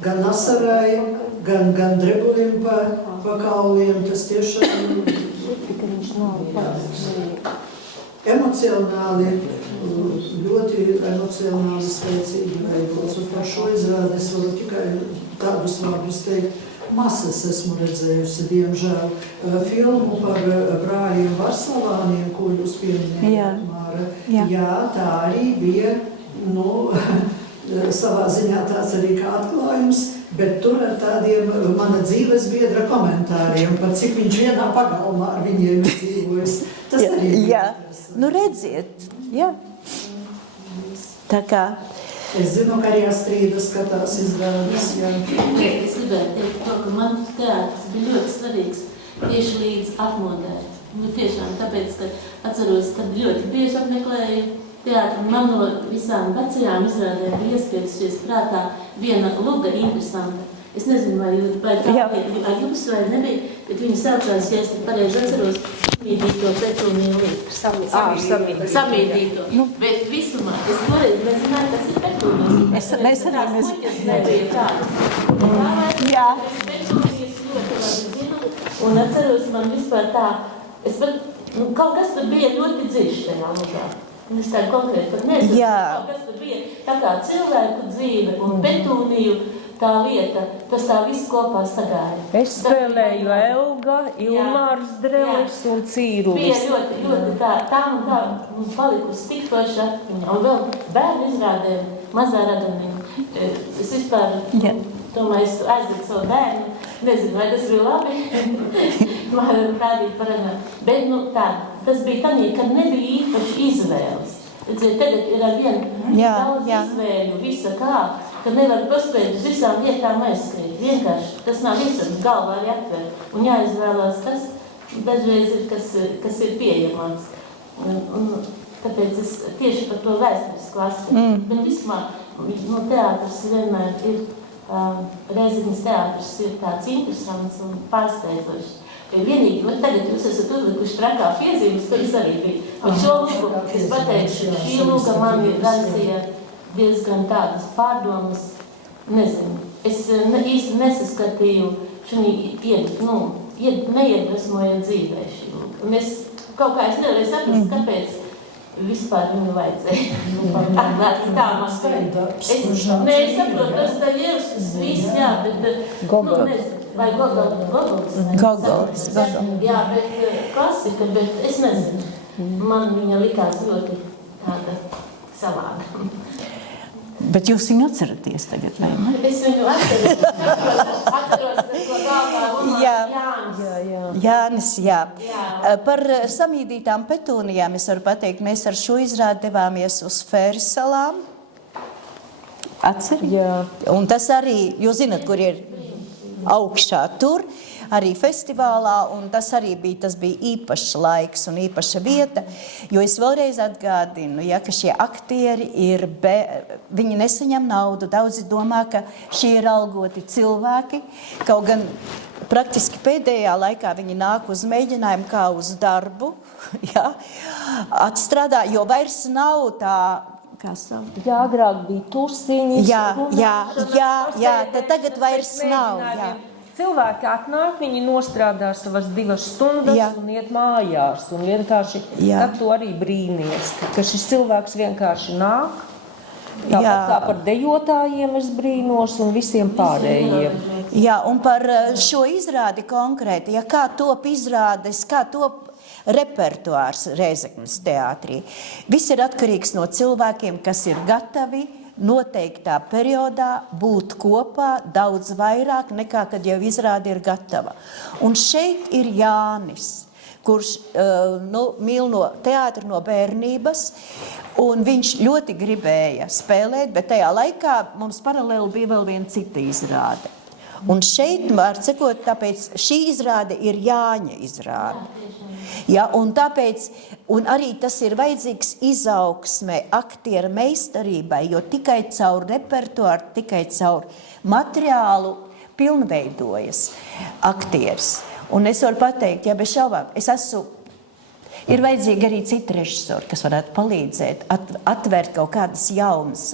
gan asarai, gan drebuļiem pa kauliem, tas tiešām emocionāli, ļoti emocionāli spēcīgi veidots. Un par šo izrādi es varu tikai tādus vārdus teikt. Masas esmu redzējusi, diemžēl, filmu par brāļiem Varslavāniem, ko jūs pieminējāt, Māra. Jā, tā arī bija, savā ziņā tāds arī kā atklājums, bet tur ar tādiem mana dzīves biedra komentāriem, par cik viņš vienā pagalmā ar viņiem ir dzīvojis. Tas arī bija. Nu redziet, jā. Tā kā. Es zinu, ka arī Astrīda skatās izrādes, jā. Es gribētu teikt to, ka man teātris bija ļoti svarīgs tieši līdz atmodē. Tiešām tāpēc, ka atceros, kad ļoti bieži apmeklēju teātri, un man no visām vecajām izrādēm bija iespiedusies prātā viena luga interesanta. Es nezinu, vai tā bija ar jums vai nebija, bet viņa saucās, ja es te pareizi atceros, samīdīto Petūniju līku. Samīdīto. Bet visumā, es toreiz nezināju, kas ir Petūnijas. Mēs arī muļķes nebija tādas. Jā. Petūnijas ļoti labi zinu, un atceros man vispār tā, kaut kas tur bija ļoti dziļš tajā lugā. Es tā konkrēti pat nezinu, kaut kas tur bija tā kā cilvēku dzīve un Petūniju. Tā lieta, tas tā viss kopā sagāja. Es spēlēju Elga, Ilmārs Drelis un Cīrulis. Bija ļoti tā mums palikusi tik forši atmiņā. Un vēl bērnu izrādēm mazā Radoniņa. Es vispār, domāju, es aizdedu savu bērnu. Nezinu, vai tas bija labi. Man rādīt parādīt. Bet, tā, tas bija tādā, kad nebija īpaši izvēles. Tagad ir ar vienu daudz izvēļu, visa kā. Ka nevar paspēt uz visām vietām aizskrīt. Vienkārši tas nav visam galvā jāatver. Un jāizvēlās tas, dažreiz ir, kas ir pieejamāks. Un tāpēc es tieši par to vēsturisku aspektu. Bet vismā, teātris vienmēr ir, Reiziņas teātris ir tāds interesants un pārsteidzošs. Vienīgi, tagad jūs esat uzlikuši trakā piezīmes, kuras arī bija. Un šo lūgu, es pateikšu, šī lūga man ir raisīja diezgan tādas pārdomas, nezinu. Es īsti nesaskatīju neiedvesmojot dzīvē šī lūga. Un es kaut kā es nevarēju saprast, kāpēc vispār viņu vajadzēja. Es saprotu, tas tā Jēzus viss, jā, bet vai Gogols. Jā, bet klasika, bet es nezinu. Man viņa likās ļoti tāda savāda. Bet jūs viņu atceraties tagad, vai ne? Es viņu atceros ko galvā Jānis. Jānis, jā. Par samīdītām petūnijām es varu pateikt, mēs ar šo izrādi devāmies uz Fērisalām. Atceri? Jā. Un tas arī, jūs zinat, kur ir augšā tur, arī festivālā, un tas bija īpašs laiks un īpaša vieta, jo es vēlreiz atgādinu, ka šie aktieri viņi nesaņem naudu, daudzi domā, ka šie ir algoti cilvēki, kaut gan praktiski pēdējā laikā viņi nāk uz mēģinājumu kā uz darbu, atstrādā, jo vairs nav tā, kā sauc? Jā, agrāk bija tusiņas. Jā, tad tagad vairs nav, jā. Cilvēki atnāk, viņi nostrādā savas 2 stundas un iet mājās. Un vienkārši tad to arī brīnies, ka šis cilvēks vienkārši nāk. Tāpat kā par dejotājiem es brīnos un visiem pārējiem. Jā, un par šo izrādi konkrēti, kā top izrādes, kā top repertuārs Rēzeknes teātrī. Viss ir atkarīgs no cilvēkiem, kas ir gatavi noteiktā periodā būt kopā daudz vairāk nekā, kad jau izrāde ir gatava. Un šeit ir Jānis, kurš mīl no teātra no bērnības, un viņš ļoti gribēja spēlēt, bet tajā laikā mums paralēli bija vēl viena cita izrāde. Un šeit, var cikot, tāpēc šī izrāde ir Jāņa izrāde. Ja, un tāpēc, un arī tas ir vajadzīgs izaugsmē aktiera meistarībai, jo tikai caur repertuāru, tikai caur materiālu pilnveidojas aktieris. Un es varu pateikt, bez šaubām, ir vajadzīgi arī citi režisori, kas varētu palīdzēt, atvērt kaut kādas jaunas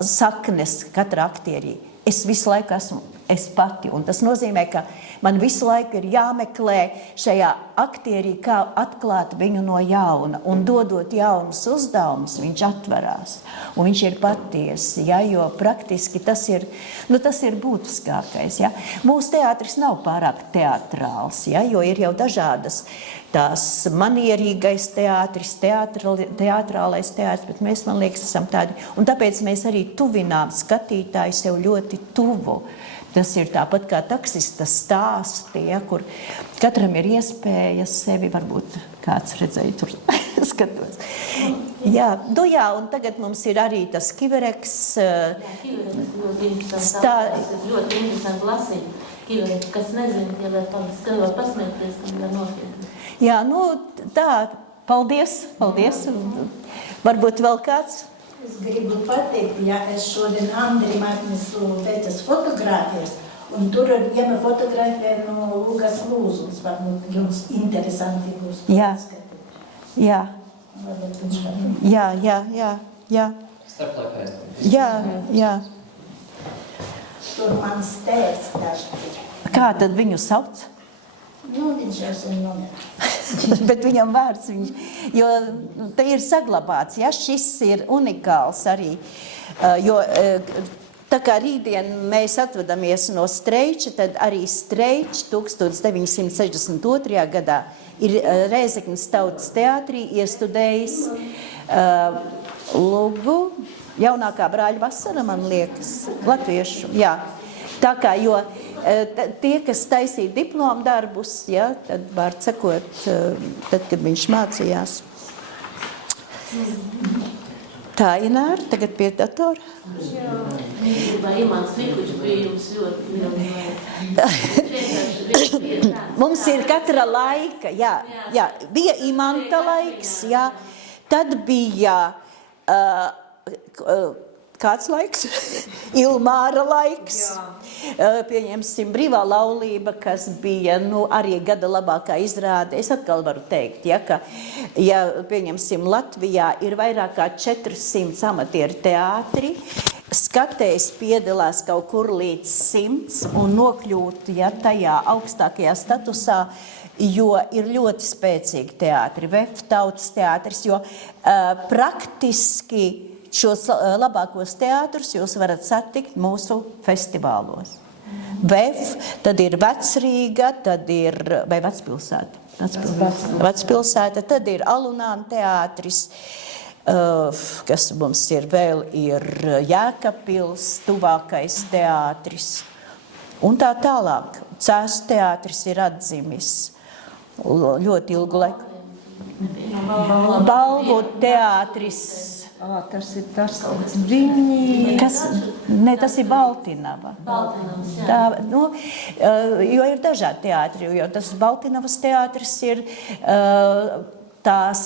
saknes katra aktierī. Es visu laiku esmu es pati. Un tas nozīmē, ka man visu laiku ir jāmeklē šajā aktierī, kā atklāt viņu no jauna. Un dodot jaunus uzdevumus, viņš atverās. Un viņš ir patiesi, ja, jo praktiski tas ir būtiskākais. Ja. Mūsu teātris nav pārāk teatrāls, ja, jo ir jau dažādas tās manierīgais teātris, teatrālais teātris, bet mēs, man liekas, esam tādi. Un tāpēc mēs arī tuvinām skatītāju sev ļoti tuvu. Tas ir tāpat kā taksista stāsti, ja, kur katram ir iespēja sevi, varbūt kāds redzēja tur skatos. Jā, un tagad mums ir arī tas Kivereks. Kivereks ļoti interesanti lasīt. Kivereks, kas nezina, ja var skanot pasmēties, tad var nopietni. Jā, tā, paldies. Varbūt vēl kāds? Es gribu pateikt, ja es šodien Andrim atnesu pēcas fotogrāfijas, un tur ir viena fotogrāfija no Lugas Lūzuns, varbūt jums interesanti būs. Jā. Starplaikais. Jā. Tur mans tēvs dažkārt. Kā tad viņu sauc? Viņš jau sen nomira. Bet viņam vārds jo te ir saglabāts, ja, šis ir unikāls arī, jo tā kā rītdien mēs atvadamies no Streiča, tad arī Streičs 1962. Gadā ir Rēzeknes Tautas teātrī iestudējis Lugu, jaunākā brāļa vasara, man liekas, latviešu, jā. Tā kā, jo tie, kas taisīja diplomu darbus, ja, tad var sakot, tad, kad viņš mācījās. Tā, Ināra, tagad pie datora. Mums ir katra laika, jā. Bija Imanta laiks, jā. Tad bija... kāds laiks? Ilmāra laiks. Pieņemsim Brīvā laulība, kas bija arī gada labākā izrāde. Es atkal varu teikt, ja, ka pieņemsim Latvijā ir vairāk kā 400 amatieru teātri, skatējs piedalās kaut kur līdz 100 un nokļūt tajā augstākajā statusā, jo ir ļoti spēcīgi teātri, VF Tautas teātris, jo praktiski šos labākos teātrus jūs varat satikt mūsu festivālos. VF, tad ir Vecrīga, tad ir, vai Vecpilsēta? Vecpilsēta, tad ir Alunāna teātris, kas mums ir vēl, ir Jēkabpils, tuvākais teātris, un tā tālāk. Cēsu teātris ir atdzimis ļoti ilgu laiku. Balvu teātris. Tas ir tas, viņi... Tas ir Baltinava. Tā, jo ir dažādi teātri, jo tas Baltinavas teātris ir tās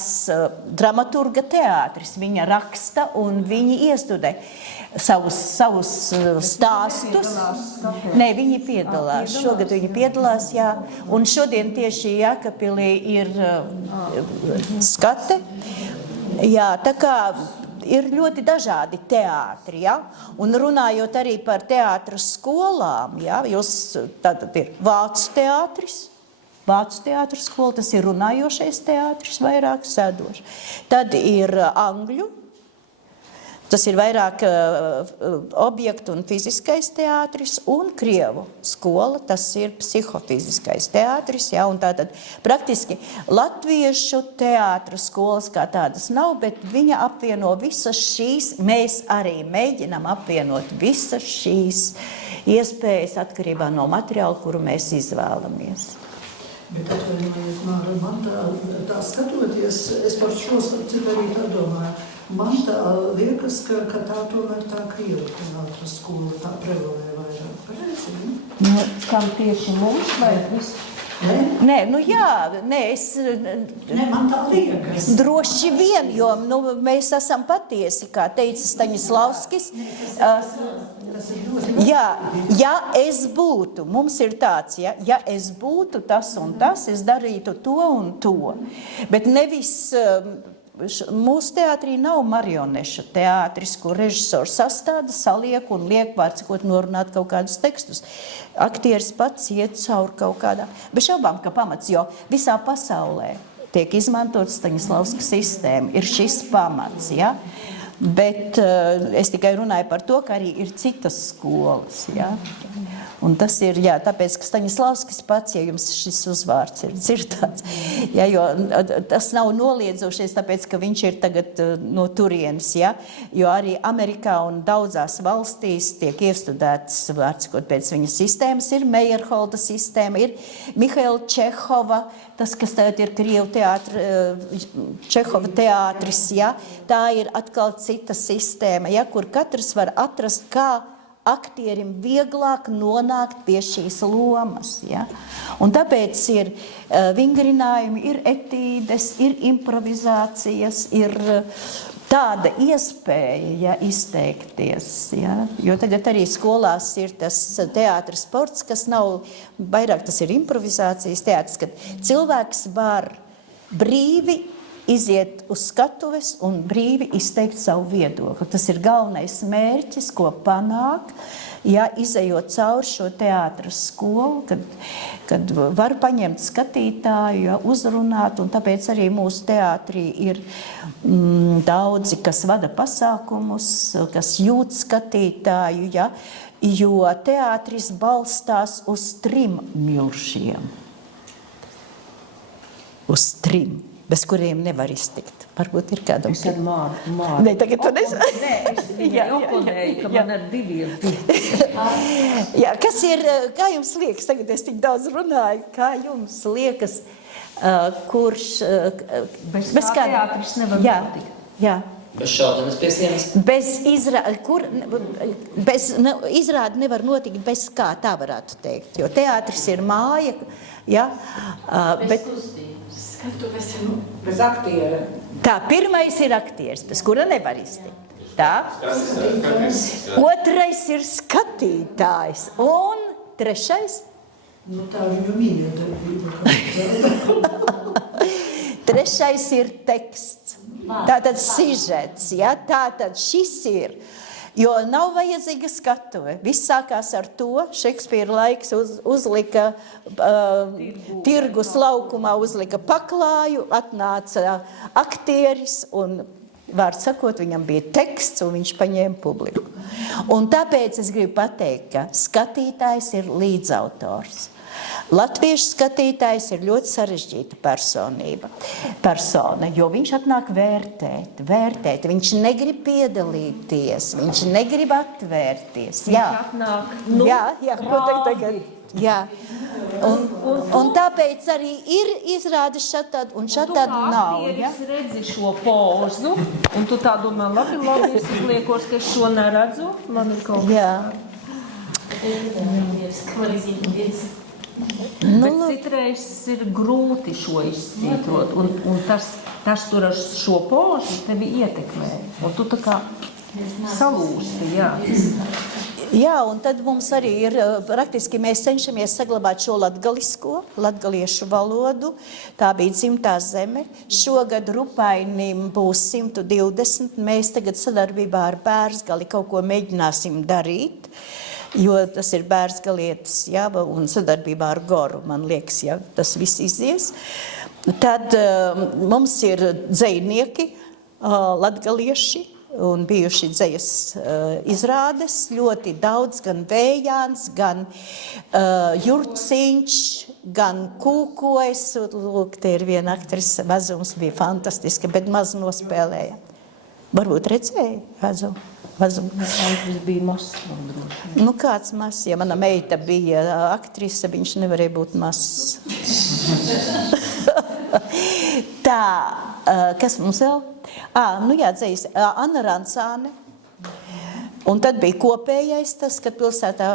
dramaturga teātris. Viņa raksta un viņi iestudē savus stāstus. Nē, viņi piedalās. Šogad viņi piedalās, jā. Un šodien tieši Jēkabpilī ir skate. Jā, tā kā ir ļoti dažādi teātri, ja? Un runājot arī par teātru skolām, ja? Tātad ir Vācu teātru skola, tas ir runājošais teātris, vairāk sēdošs. Tad ir Angļu, tas ir vairāk objektu un fiziskais teātris, un Krievu skola, tas ir psihofiziskais teātris, ja? Un tātad praktiski latviešu teātru skolas kā tādas nav, bet viņa apvieno visas šīs, mēs arī mēģinām apvienot visas šīs iespējas atkarībā no materiāla, kuru mēs izvēlamies. Bet atvainojiet, Māra, man tā skatoties, es par šo starpciet arī tā domāju, man tā liekas, ka tā tomēr tā Krievu teātra skola tā prevalē vairāk. Pareizi, ne? Kam tieši mums vai visu? Nē, man tā liekas. Droši vien, jo mēs esam patiesi, kā teica Staņislavskis. Ja es būtu, mums ir tāds, ja es būtu tas un tas, es darītu to un to. Bet nevis mūsu teātrī nav marionešu teātris, kur režisors sastāda, saliek un liek, vārdsakot, norunāt kaut kādus tekstus. Aktieris pats iet cauri kaut kādā. Bez šaubām, ka pamats, jo visā pasaulē tiek izmantot Staņislavska sistēma, ir šis pamats, ja? Bet es tikai runāju par to, ka arī ir citas skolas, ja? Un tas ir, jā, tāpēc, ka Staņislavskis pats, ja jums šis uzvārds ir dzirdāts, ja, jo tas nav noliedzošies, tāpēc, ka viņš ir tagad no turienes, ja, jo arī Amerikā un daudzās valstīs tiek iestudētas, vārdsakot, pēc viņa sistēmas, ir Meyerholda sistēma, ir Mihaila Čehova, tas, kas tagad ir Krievu Čehova teātris, ja, tā ir atkal cita sistēma, ja, kur katrs var atrast, kā aktierim vieglāk nonākt pie šīs lomas. Ja? Un tāpēc ir vingrinājumi, ir etīdes, ir improvizācijas, ir tāda iespēja, ja, izteikties. Ja? Jo tagad arī skolās ir tas teātra sports, kas nav, vairāk tas ir improvizācijas teātris, kad cilvēks var brīvi iziet uz skatuves un brīvi izteikt savu viedokli. Tas ir galvenais mērķis, ko panāk, ja izejot cauri šo teātra skolu, kad var paņemt skatītāju, ja, uzrunāt, un tāpēc arī mūsu teātrī ir daudzi, kas vada pasākumus, kas jūt skatītāju, ja, jo teātris balstās uz 3 milšiem. Uz 3. Bez kuriem nevar iztikt. Varbūt ir kādam. Es ar Māru. Nē, tagad tu nezinu. Nē, es viņai oponēju, ka man ar 2. Jā, kas ir, kā jums liekas, tagad es tik daudz runāju, kā jums liekas, kurš... Bez kā teātris nevar notikt. Jā. Bez šautenes pie sienas. Bez izrādi nevar notikt bez kā, tā varētu teikt. Jo teātris ir māja, ja, bet... Bez aktiera. Tā, pirmais ir aktieris, bez kura nevar iztikt. Tā. Otrais ir skatītājs. Un trešais? Nu, tā viņu mīļotarbība. Trešais ir teksts. Tātad sižets, ja? Tātad šis ir. Jo nav vajadzīga skatuve. Viss sākās ar to, Šekspīra laiks uzlika tirgus laukumā, uzlika paklāju, atnāca aktieris un, vārdsakot, viņam bija teksts un viņš paņēma publiku. Un tāpēc es gribu pateikt, ka skatītājs ir līdzautors. Latviešu skatītājs ir ļoti sarežģīta persona, jo viņš atnāk vērtēt. Viņš negrib piedalīties, viņš negrib atvērties. Jā, jā, ko tagad? Jā. Un tāpēc arī ir izrādes šatad un šatad nav. Ja? Tu redzi šo pozu, un tu tā domā, labi, es izliekos, ka es šo neredzu. Man ir kaut kas. Jā. Bet citreiz ir grūti šo izsvītrot, un tas tur ar šo požu tevi ietekmē, un tu tā kā salūsti, jā. Jā, un tad mums arī ir, praktiski mēs cenšamies saglabāt šo latgaliešu valodu, tā bija dzimtā zeme. Šogad Rupainim būs 120, mēs tagad sadarbībā ar Bērzgali kaut ko mēģināsim darīt. Jo tas ir Bērzgalietis, ja, un sadarbībā ar Goru, man liekas, ja, tas viss izies. Tad mums ir dzejnieki, latgalieši, un bijuši dzejas izrādes, ļoti daudz, gan Vējāns, gan Jurciņš, gan Kūkojas, lūk, te ir viena aktrise, Vazums bija fantastiska, bet maz nospēlēja. Varbūt redzēja Vazumu? Tas bija mazs. Nu, kāds mazs? Ja mana meita bija aktrise, viņš nevarēja būt mazs. Tā, kas mums vēl? Nu jā, dzējas, Anna Rancāne. Un tad bija kopējais tas, kad pilsētā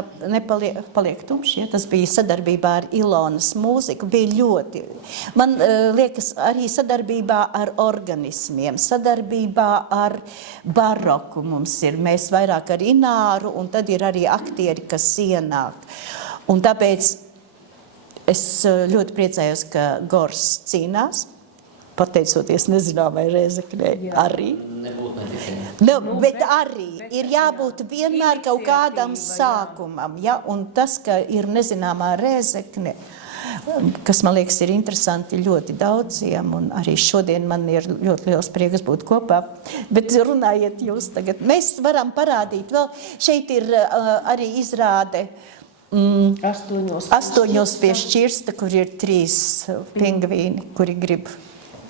paliek tumšs, ja? Tas bija sadarbībā ar Ilonas mūziku, bija ļoti. Man liekas, arī sadarbībā ar organismiem, sadarbībā ar baroku mums ir. Mēs vairāk ar Ināru, un tad ir arī aktieri, kas ienāk. Un tāpēc es ļoti priecājos, ka Gors cīnās pateicoties nezināmai Rēzeknei arī. Nebūtu neticami. Bet arī ir jābūt vienmēr kaut kādam sākumam, ja? Un tas, ka ir nezināmā Rēzekne, kas man liekas ir interesanti ļoti daudziem, un arī šodien man ir ļoti liels prieks būt kopā. Bet runājiet jūs tagad. Mēs varam parādīt vēl, šeit ir arī izrāde 8 pie šķirsta, kur ir 3 pingvīni, kuri grib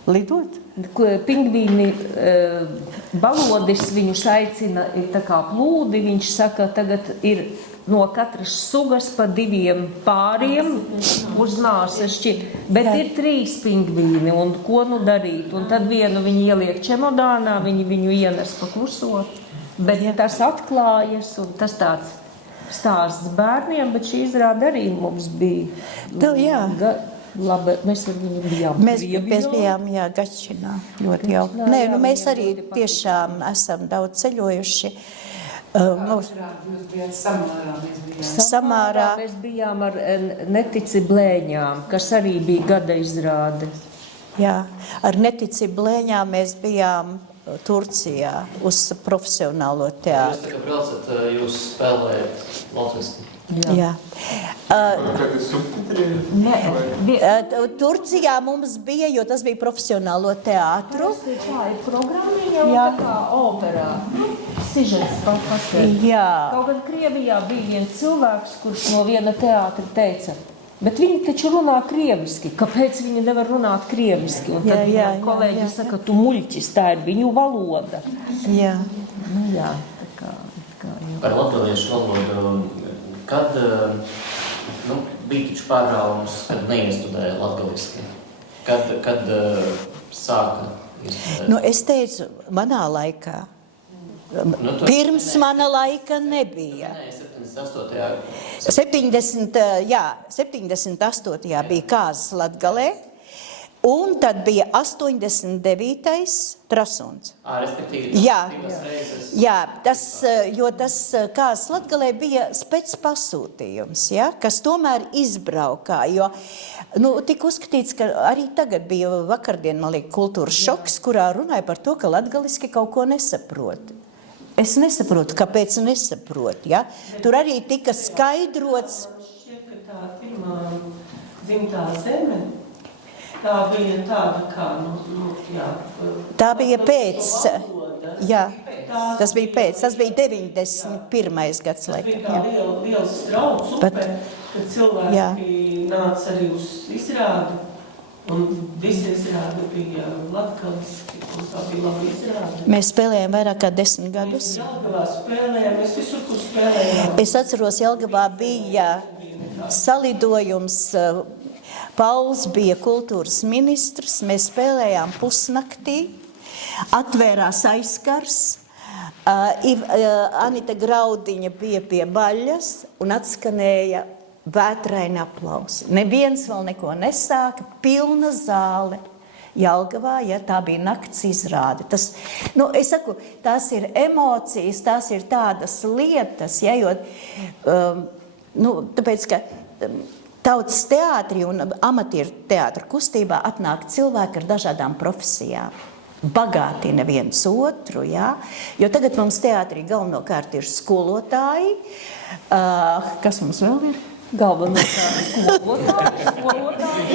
lidot. Pingvīni balodis viņus aicina, ir tā kā plūdi, viņš saka, tagad ir no katras sugas pa 2 pāriem uz nāses bet ir 3 pingvīni, un ko nu darīt? Un tad vienu viņi ieliek čemodānā, viņi viņu ienes pa kluso, bet tas atklājas, un tas tāds stāsts bērniem, bet šī izrāda arī mums bija. Labi, mēs ar viņu bijām. Mēs bijām, Gačinā, ļoti jau. Nē, mēs arī tiešām esam daudz ceļojuši. Samārā mēs bijām ar Netici blēņām, kas arī bija gada izrāde. Jā, ar Netici blēņām mēs bijām Turcijā uz profesionālo teātru. Jūs tā kā braucat, jūs spēlējat latviski? Jā. Turcijā mums bija, jo tas bija profesionālo teātru. Tā ir programmiņa un tā kā operā. Sižets pasaka. Jā. Kaut gan Krievijā bija viens cilvēks, kurš no viena teātra teica, bet viņi taču runā krieviski. Kāpēc viņi nevar runāt krieviski? Un tad kolēģi saka, tu muļķis, tā ir viņu valoda. Jā. Jā, tā kā. Par latviešu valodu, kad bija taču pārāvums, kad neiestudēja latgaliski? Kad sāka iestudēt? Es teicu, manā laikā. Pirms mana laika nebija. 78. bija kāzas Latgalē, un tad bija 89. Trasuns. Respektīvi, Jā, jo tas kāzas Latgalē bija specpasūtījums, kas tomēr izbraukā, jo tika uzskatīts, ka arī tagad bija vakardien, man liekas, kultūras šoks, kurā runāja par to, ka latgaliski kaut ko nesaprot. Es nesaprotu, kāpēc nesaprotu, Tur arī tika skaidrots. Šķiet, ka tā pirmā dzimtā zeme, tā bija tāda kā, Tā bija pēc, tas bija 91. gads laikam. Tas bija tā liels strauts upe, kad cilvēki nāca arī uz izrādi, un visi izrādi bija latgaliski, un tā bija laba izrāde. Mēs spēlējām vairāk kā 10 gadus. Mēs Jelgavā spēlējām, mēs visur, kur spēlējām. Es atceros, Jelgavā bija salidojums, Pauls bija kultūras ministrs, mēs spēlējām pusnaktī, atvērās aizkars, Anita Graudiņa bija pie baļas un atskanēja vētraini aplausi. Neviens vēl neko nesāka, pilna zāle Jelgavā, tā bija nakts izrāde. Es saku, tās ir emocijas, tās ir tādas lietas, tāpēc, ka tautas teātri un amatieru teātra kustībā atnāk cilvēki ar dažādām profesijām. Bagātina viens otru, jo tagad mums teātrī galvenokārt ir skolotāji. Kas mums vēl ir? Galvenokārt skolotāji.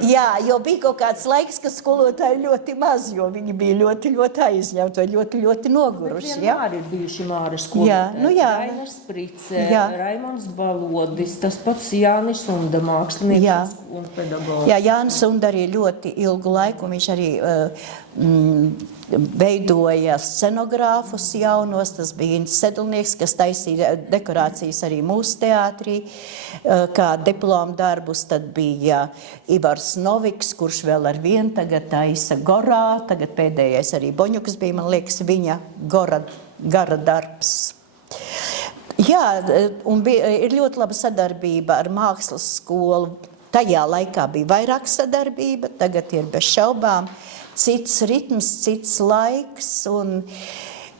Jā, jo bija kaut kāds laiks, ka skolotāji ļoti maz, jo viņi bija ļoti, ļoti aizņemti vai ļoti, ļoti noguruši. Bet vienmēr ir bijuši māri skolotāji. Raina Sprice, Raimonds Balodis, tas pats Jānis Unda, mākslinieks un pedagogs. Jā, Jānis Unda arī ļoti ilgu laiku, un viņš arī veidoja scenogrāfus jaunos, tas bija Ints Sedlnieks, kas taisīja dekorācijas arī mūsu teātrī, kā diplomu darbus, tad bija Ivars Noviks, kurš vēl ar vienu tagad taisa Gorā, tagad pēdējais arī Boņuks bija, man liekas, viņa gara darbs. Jā, un ir ļoti laba sadarbība ar mākslas skolu. Tajā laikā bija vairāk sadarbība, tagad ir bez šaubām cits ritms, cits laiks, un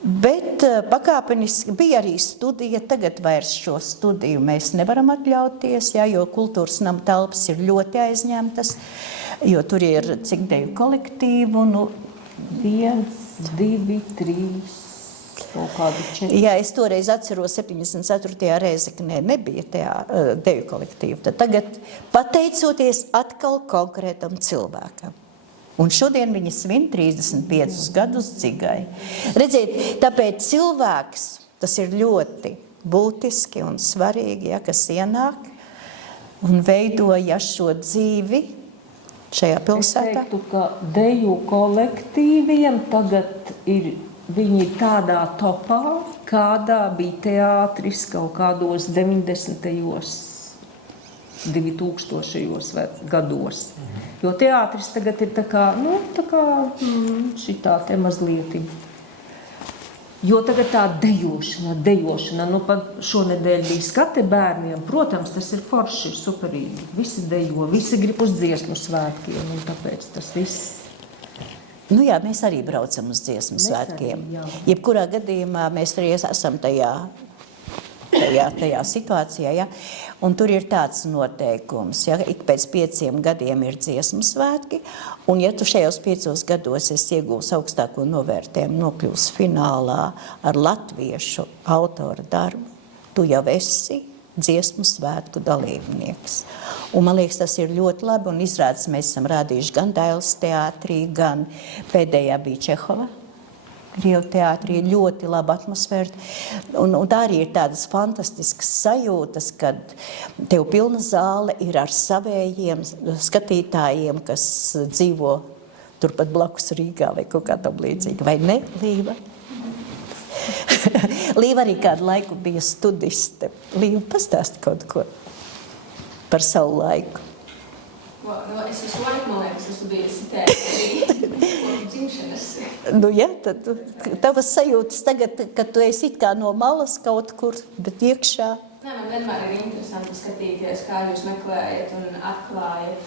Bet pakāpeniski bija arī studija, tagad vairs šo studiju mēs nevaram atļauties, jā, jo kultūras nama telpas ir ļoti aizņemtas, jo tur ir cik deju kolektīvu, 1, 2, 3, kaut kādu 4. Jā, es toreiz atceros 74. Rēzeknē nebija deju kolektīvu, tad tagad pateicoties atkal konkrētam cilvēkam. Un šodien viņi svin 35 gadus dzigai. Redziet, tāpēc cilvēks, tas ir ļoti būtiski un svarīgi, ja, kas ienāk un veidoja šo dzīvi šajā pilsētā. Es teiktu, ka deju kolektīviem tagad ir viņi tādā topā, kādā bija teātris kaut kādos 90. 2000. gados. Jo teātris tagad ir tā kā šitā te mazliet. Jo tagad tā dejošana, pat šonedēļ bija skate bērniem, protams, tas ir forši, ir superīgi. Visi dejo, visi grib uz dziesmu svētkiem, un tāpēc tas viss. Jā, mēs arī braucam uz dziesmu svētkiem. Jebkurā gadījumā mēs arī esam tajā situācijā, ja? Un tur ir tāds noteikums, ja? Ik pēc 5 gadiem ir dziesmu svētki, un ja tu šajos 5 gados esi iegūs augstāko novērtējumu, nokļūs finālā ar latviešu autora darbu, tu jau esi dziesmu svētku dalībnieks. Un man liekas, tas ir ļoti labi, un izrādes mēs esam rādījuši gan Dailes teātrī, gan pēdējā bija Čehova. Krievu teātrī ir ļoti laba atmosfēra, un tā arī ir tādas fantastiskas sajūtas, kad tev pilna zāle ir ar savējiem skatītājiem, kas dzīvo turpat blakus Rīgā vai kaut kā tam līdzīgi. Vai ne, Līva? Līva arī kādu laiku bija studiste. Līva, pastāsti kaut ko par savu laiku. Es visu laiku, man liekas, esmu bijusi teātrī dzimšanas. Tad tavas sajūtas tagad, kad tu esi it kā no malas kaut kur, bet iekšā. Man vienmēr ir interesanti skatīties, kā jūs meklējat un atklājat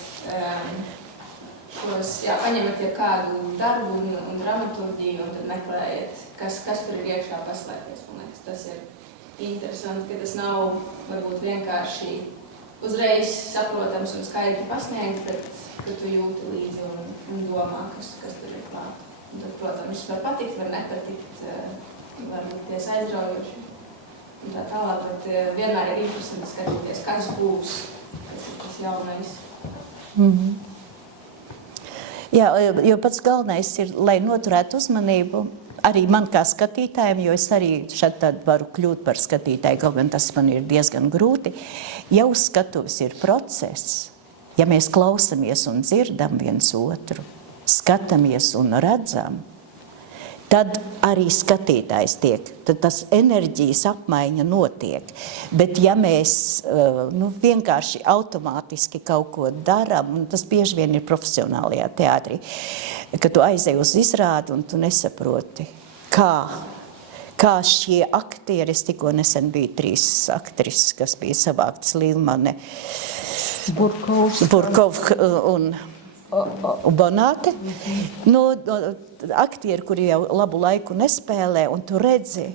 paņemat kādu darbu un dramaturģiju un tad meklējat, kas tur ir iekšā paslēpies. Man liekas, tas ir interesanti, ka tas nav varbūt vienkārši uzreiz saprotams un skaidri pasniegts, bet ka tu jūti līdzi un domā, kas tur ir klāt. Un tad, protams, var patikt, var nepatikt, var likties aizraujoši un tā tālāk, bet vienmēr ir interesanti skatīties, kas būs, kas ir tas jaunais. Jā, jo pats galvenais ir, lai noturētu uzmanību, arī man kā skatītājiem, jo es arī šad tad varu kļūt par skatītāju, kaut gan tas man ir diezgan grūti. Jau skatuves ir process, ja mēs klausamies un dzirdam viens otru, skatāmies un redzam, tad arī skatītājs tiek, tad tas enerģijas apmaiņa notiek. Bet ja mēs vienkārši automātiski kaut ko daram, un tas bieži vien ir profesionālajā teātrī, ka tu aizej uz izrādi un tu nesaproti, kā šie aktieri, es tikko nesen biju 3 aktrises, kas bija savāktas Līvmane, Burkov un Bonāte, aktieri, kuri jau labu laiku nespēlē, un tu redzi,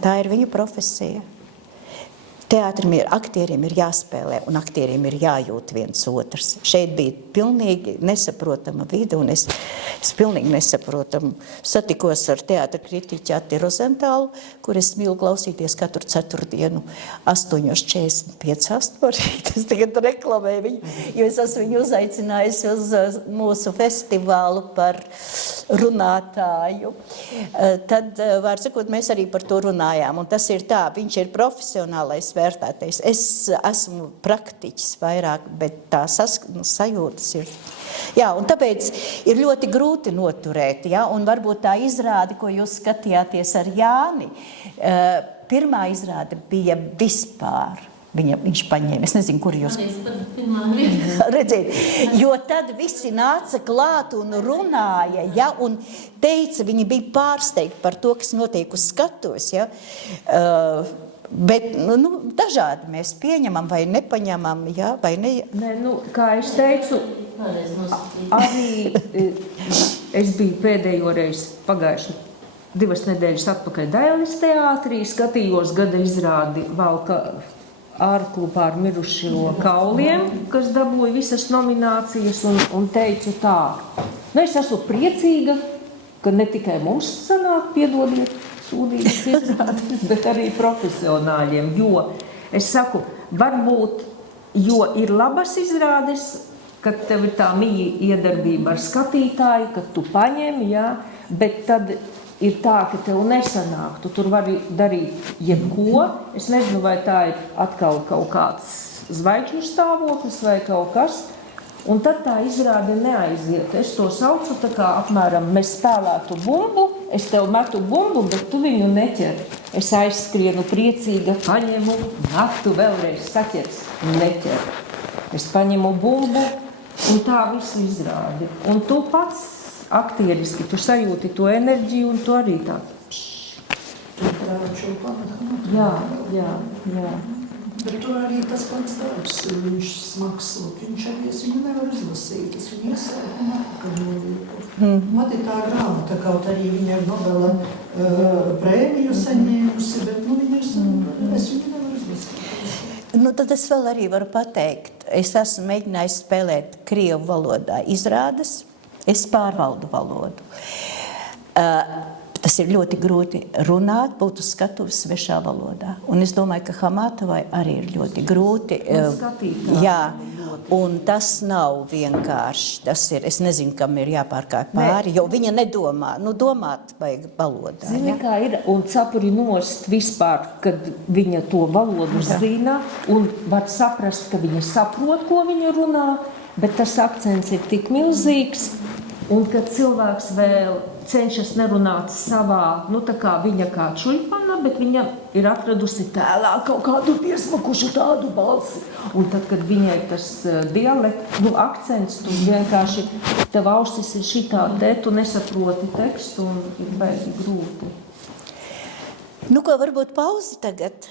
tā ir viņu profesija. Aktieriem ir jāspēlē, un aktieriem ir jājūt viens otrs. Šeit bija pilnīgi nesaprotama vide, un es pilnīgi nesaprotam satikos ar teātra kritiķi Ati Rozentālu, kur es mīlu klausīties katru ceturtdienu 8:45 no rīta. Es tagad reklamēju viņu, jo es esmu viņu uzaicinājusi uz mūsu festivālu par runātāju. Tad, var sakot, mēs arī par to runājām, un tas ir tā, viņš ir profesionālais vērtētais. Es esmu praktiķis vairāk, bet tā sajūtas ir. Jā, un tāpēc ir ļoti grūti noturēt, ja? Un varbūt tā izrāde, ko jūs skatījāties ar Jāni, pirmā izrāde bija vispār. Viņš paņēma, es nezinu, kur jūs redzēt, jo tad visi nāca klāt un runāja, ja, un teica, viņi bija pārsteigti par to, kas notiek uz skatuves, ja. Bet dažādi mēs pieņemam vai nepaņemam, ja, vai ne. Nē, kā es teicu, arī es biju pēdējo reizi pagājuši 2 nedēļas atpakaļ Dailes teātrī, skatījos gada izrādi Valka ārklubā ar mirušo kauliem, kas dabūja visas nominācijas, un teicu tā, nu es esmu priecīga, ka ne tikai mums sanāk, piedodiet, sūdības izrādes, bet arī profesionāļiem, jo es saku, varbūt, jo ir labas izrādes, kad tev ir tā mīja iedarbība ar skatītāju, kad tu paņem, jā, bet tad ir tā, ka tev nesanāk, tu tur vari darīt jebko. Es nezinu, vai tā ir atkal kaut kāds zvaigžņu stāvoklis vai kaut kas, un tad tā izrāde neaiziet. Es to saucu tā kā apmēram, mēs spēlētu bumbu, es tev metu bumbu, bet tu viņu neķer. Es aizskrienu priecīga, paņemu, metu vēlreiz saķers, neķer. Es paņemu bumbu, un tā visu izrādi. Un tu pats aktieriski, tu sajūti to enerģiju, un tu arī tā. Jā. Bet tur arī tas pats darbs, viņš smags, viņš arī es viņu nevar izlasīt, es viņu iesākumā, kad nolieku. Man ir tā grāmata, kaut arī viņa ir Nobela prēmiju saņēmusi, bet viņa ir es viņu nevaru izlasīt. Nu, tad es vēl arī varu pateikt, es esmu mēģinājis spēlēt krievu valodā izrādes, es pārvaldu valodu. Tas ir ļoti grūti runāt, būt uz skatuves svešā valodā. Un es domāju, ka Hamatovai arī ir ļoti grūti. Jā, un tas nav vienkārši. Tas ir, es nezinu, kam ir jāpārkāp pāri, jo viņa nedomā. Nu, domāt vajag valodā. Zini, kā ir, un cepuri nost vispār, kad viņa to valodu zina, un var saprast, ka viņa saprot, ko viņa runā, bet tas akcents ir tik milzīgs, un kad cilvēks vēl cenšas nerunāt savā, nu tā kā viņa kā čuļpana, bet viņa ir atradusi tēlā kaut kādu piesmakušu tādu balsi. Un tad, kad viņai tas dialekts, nu akcents, tu vienkārši, tev ausis ir šitā te, tu nesaproti tekstu un ir baigi grūti. Nu ko, varbūt pauzi tagad?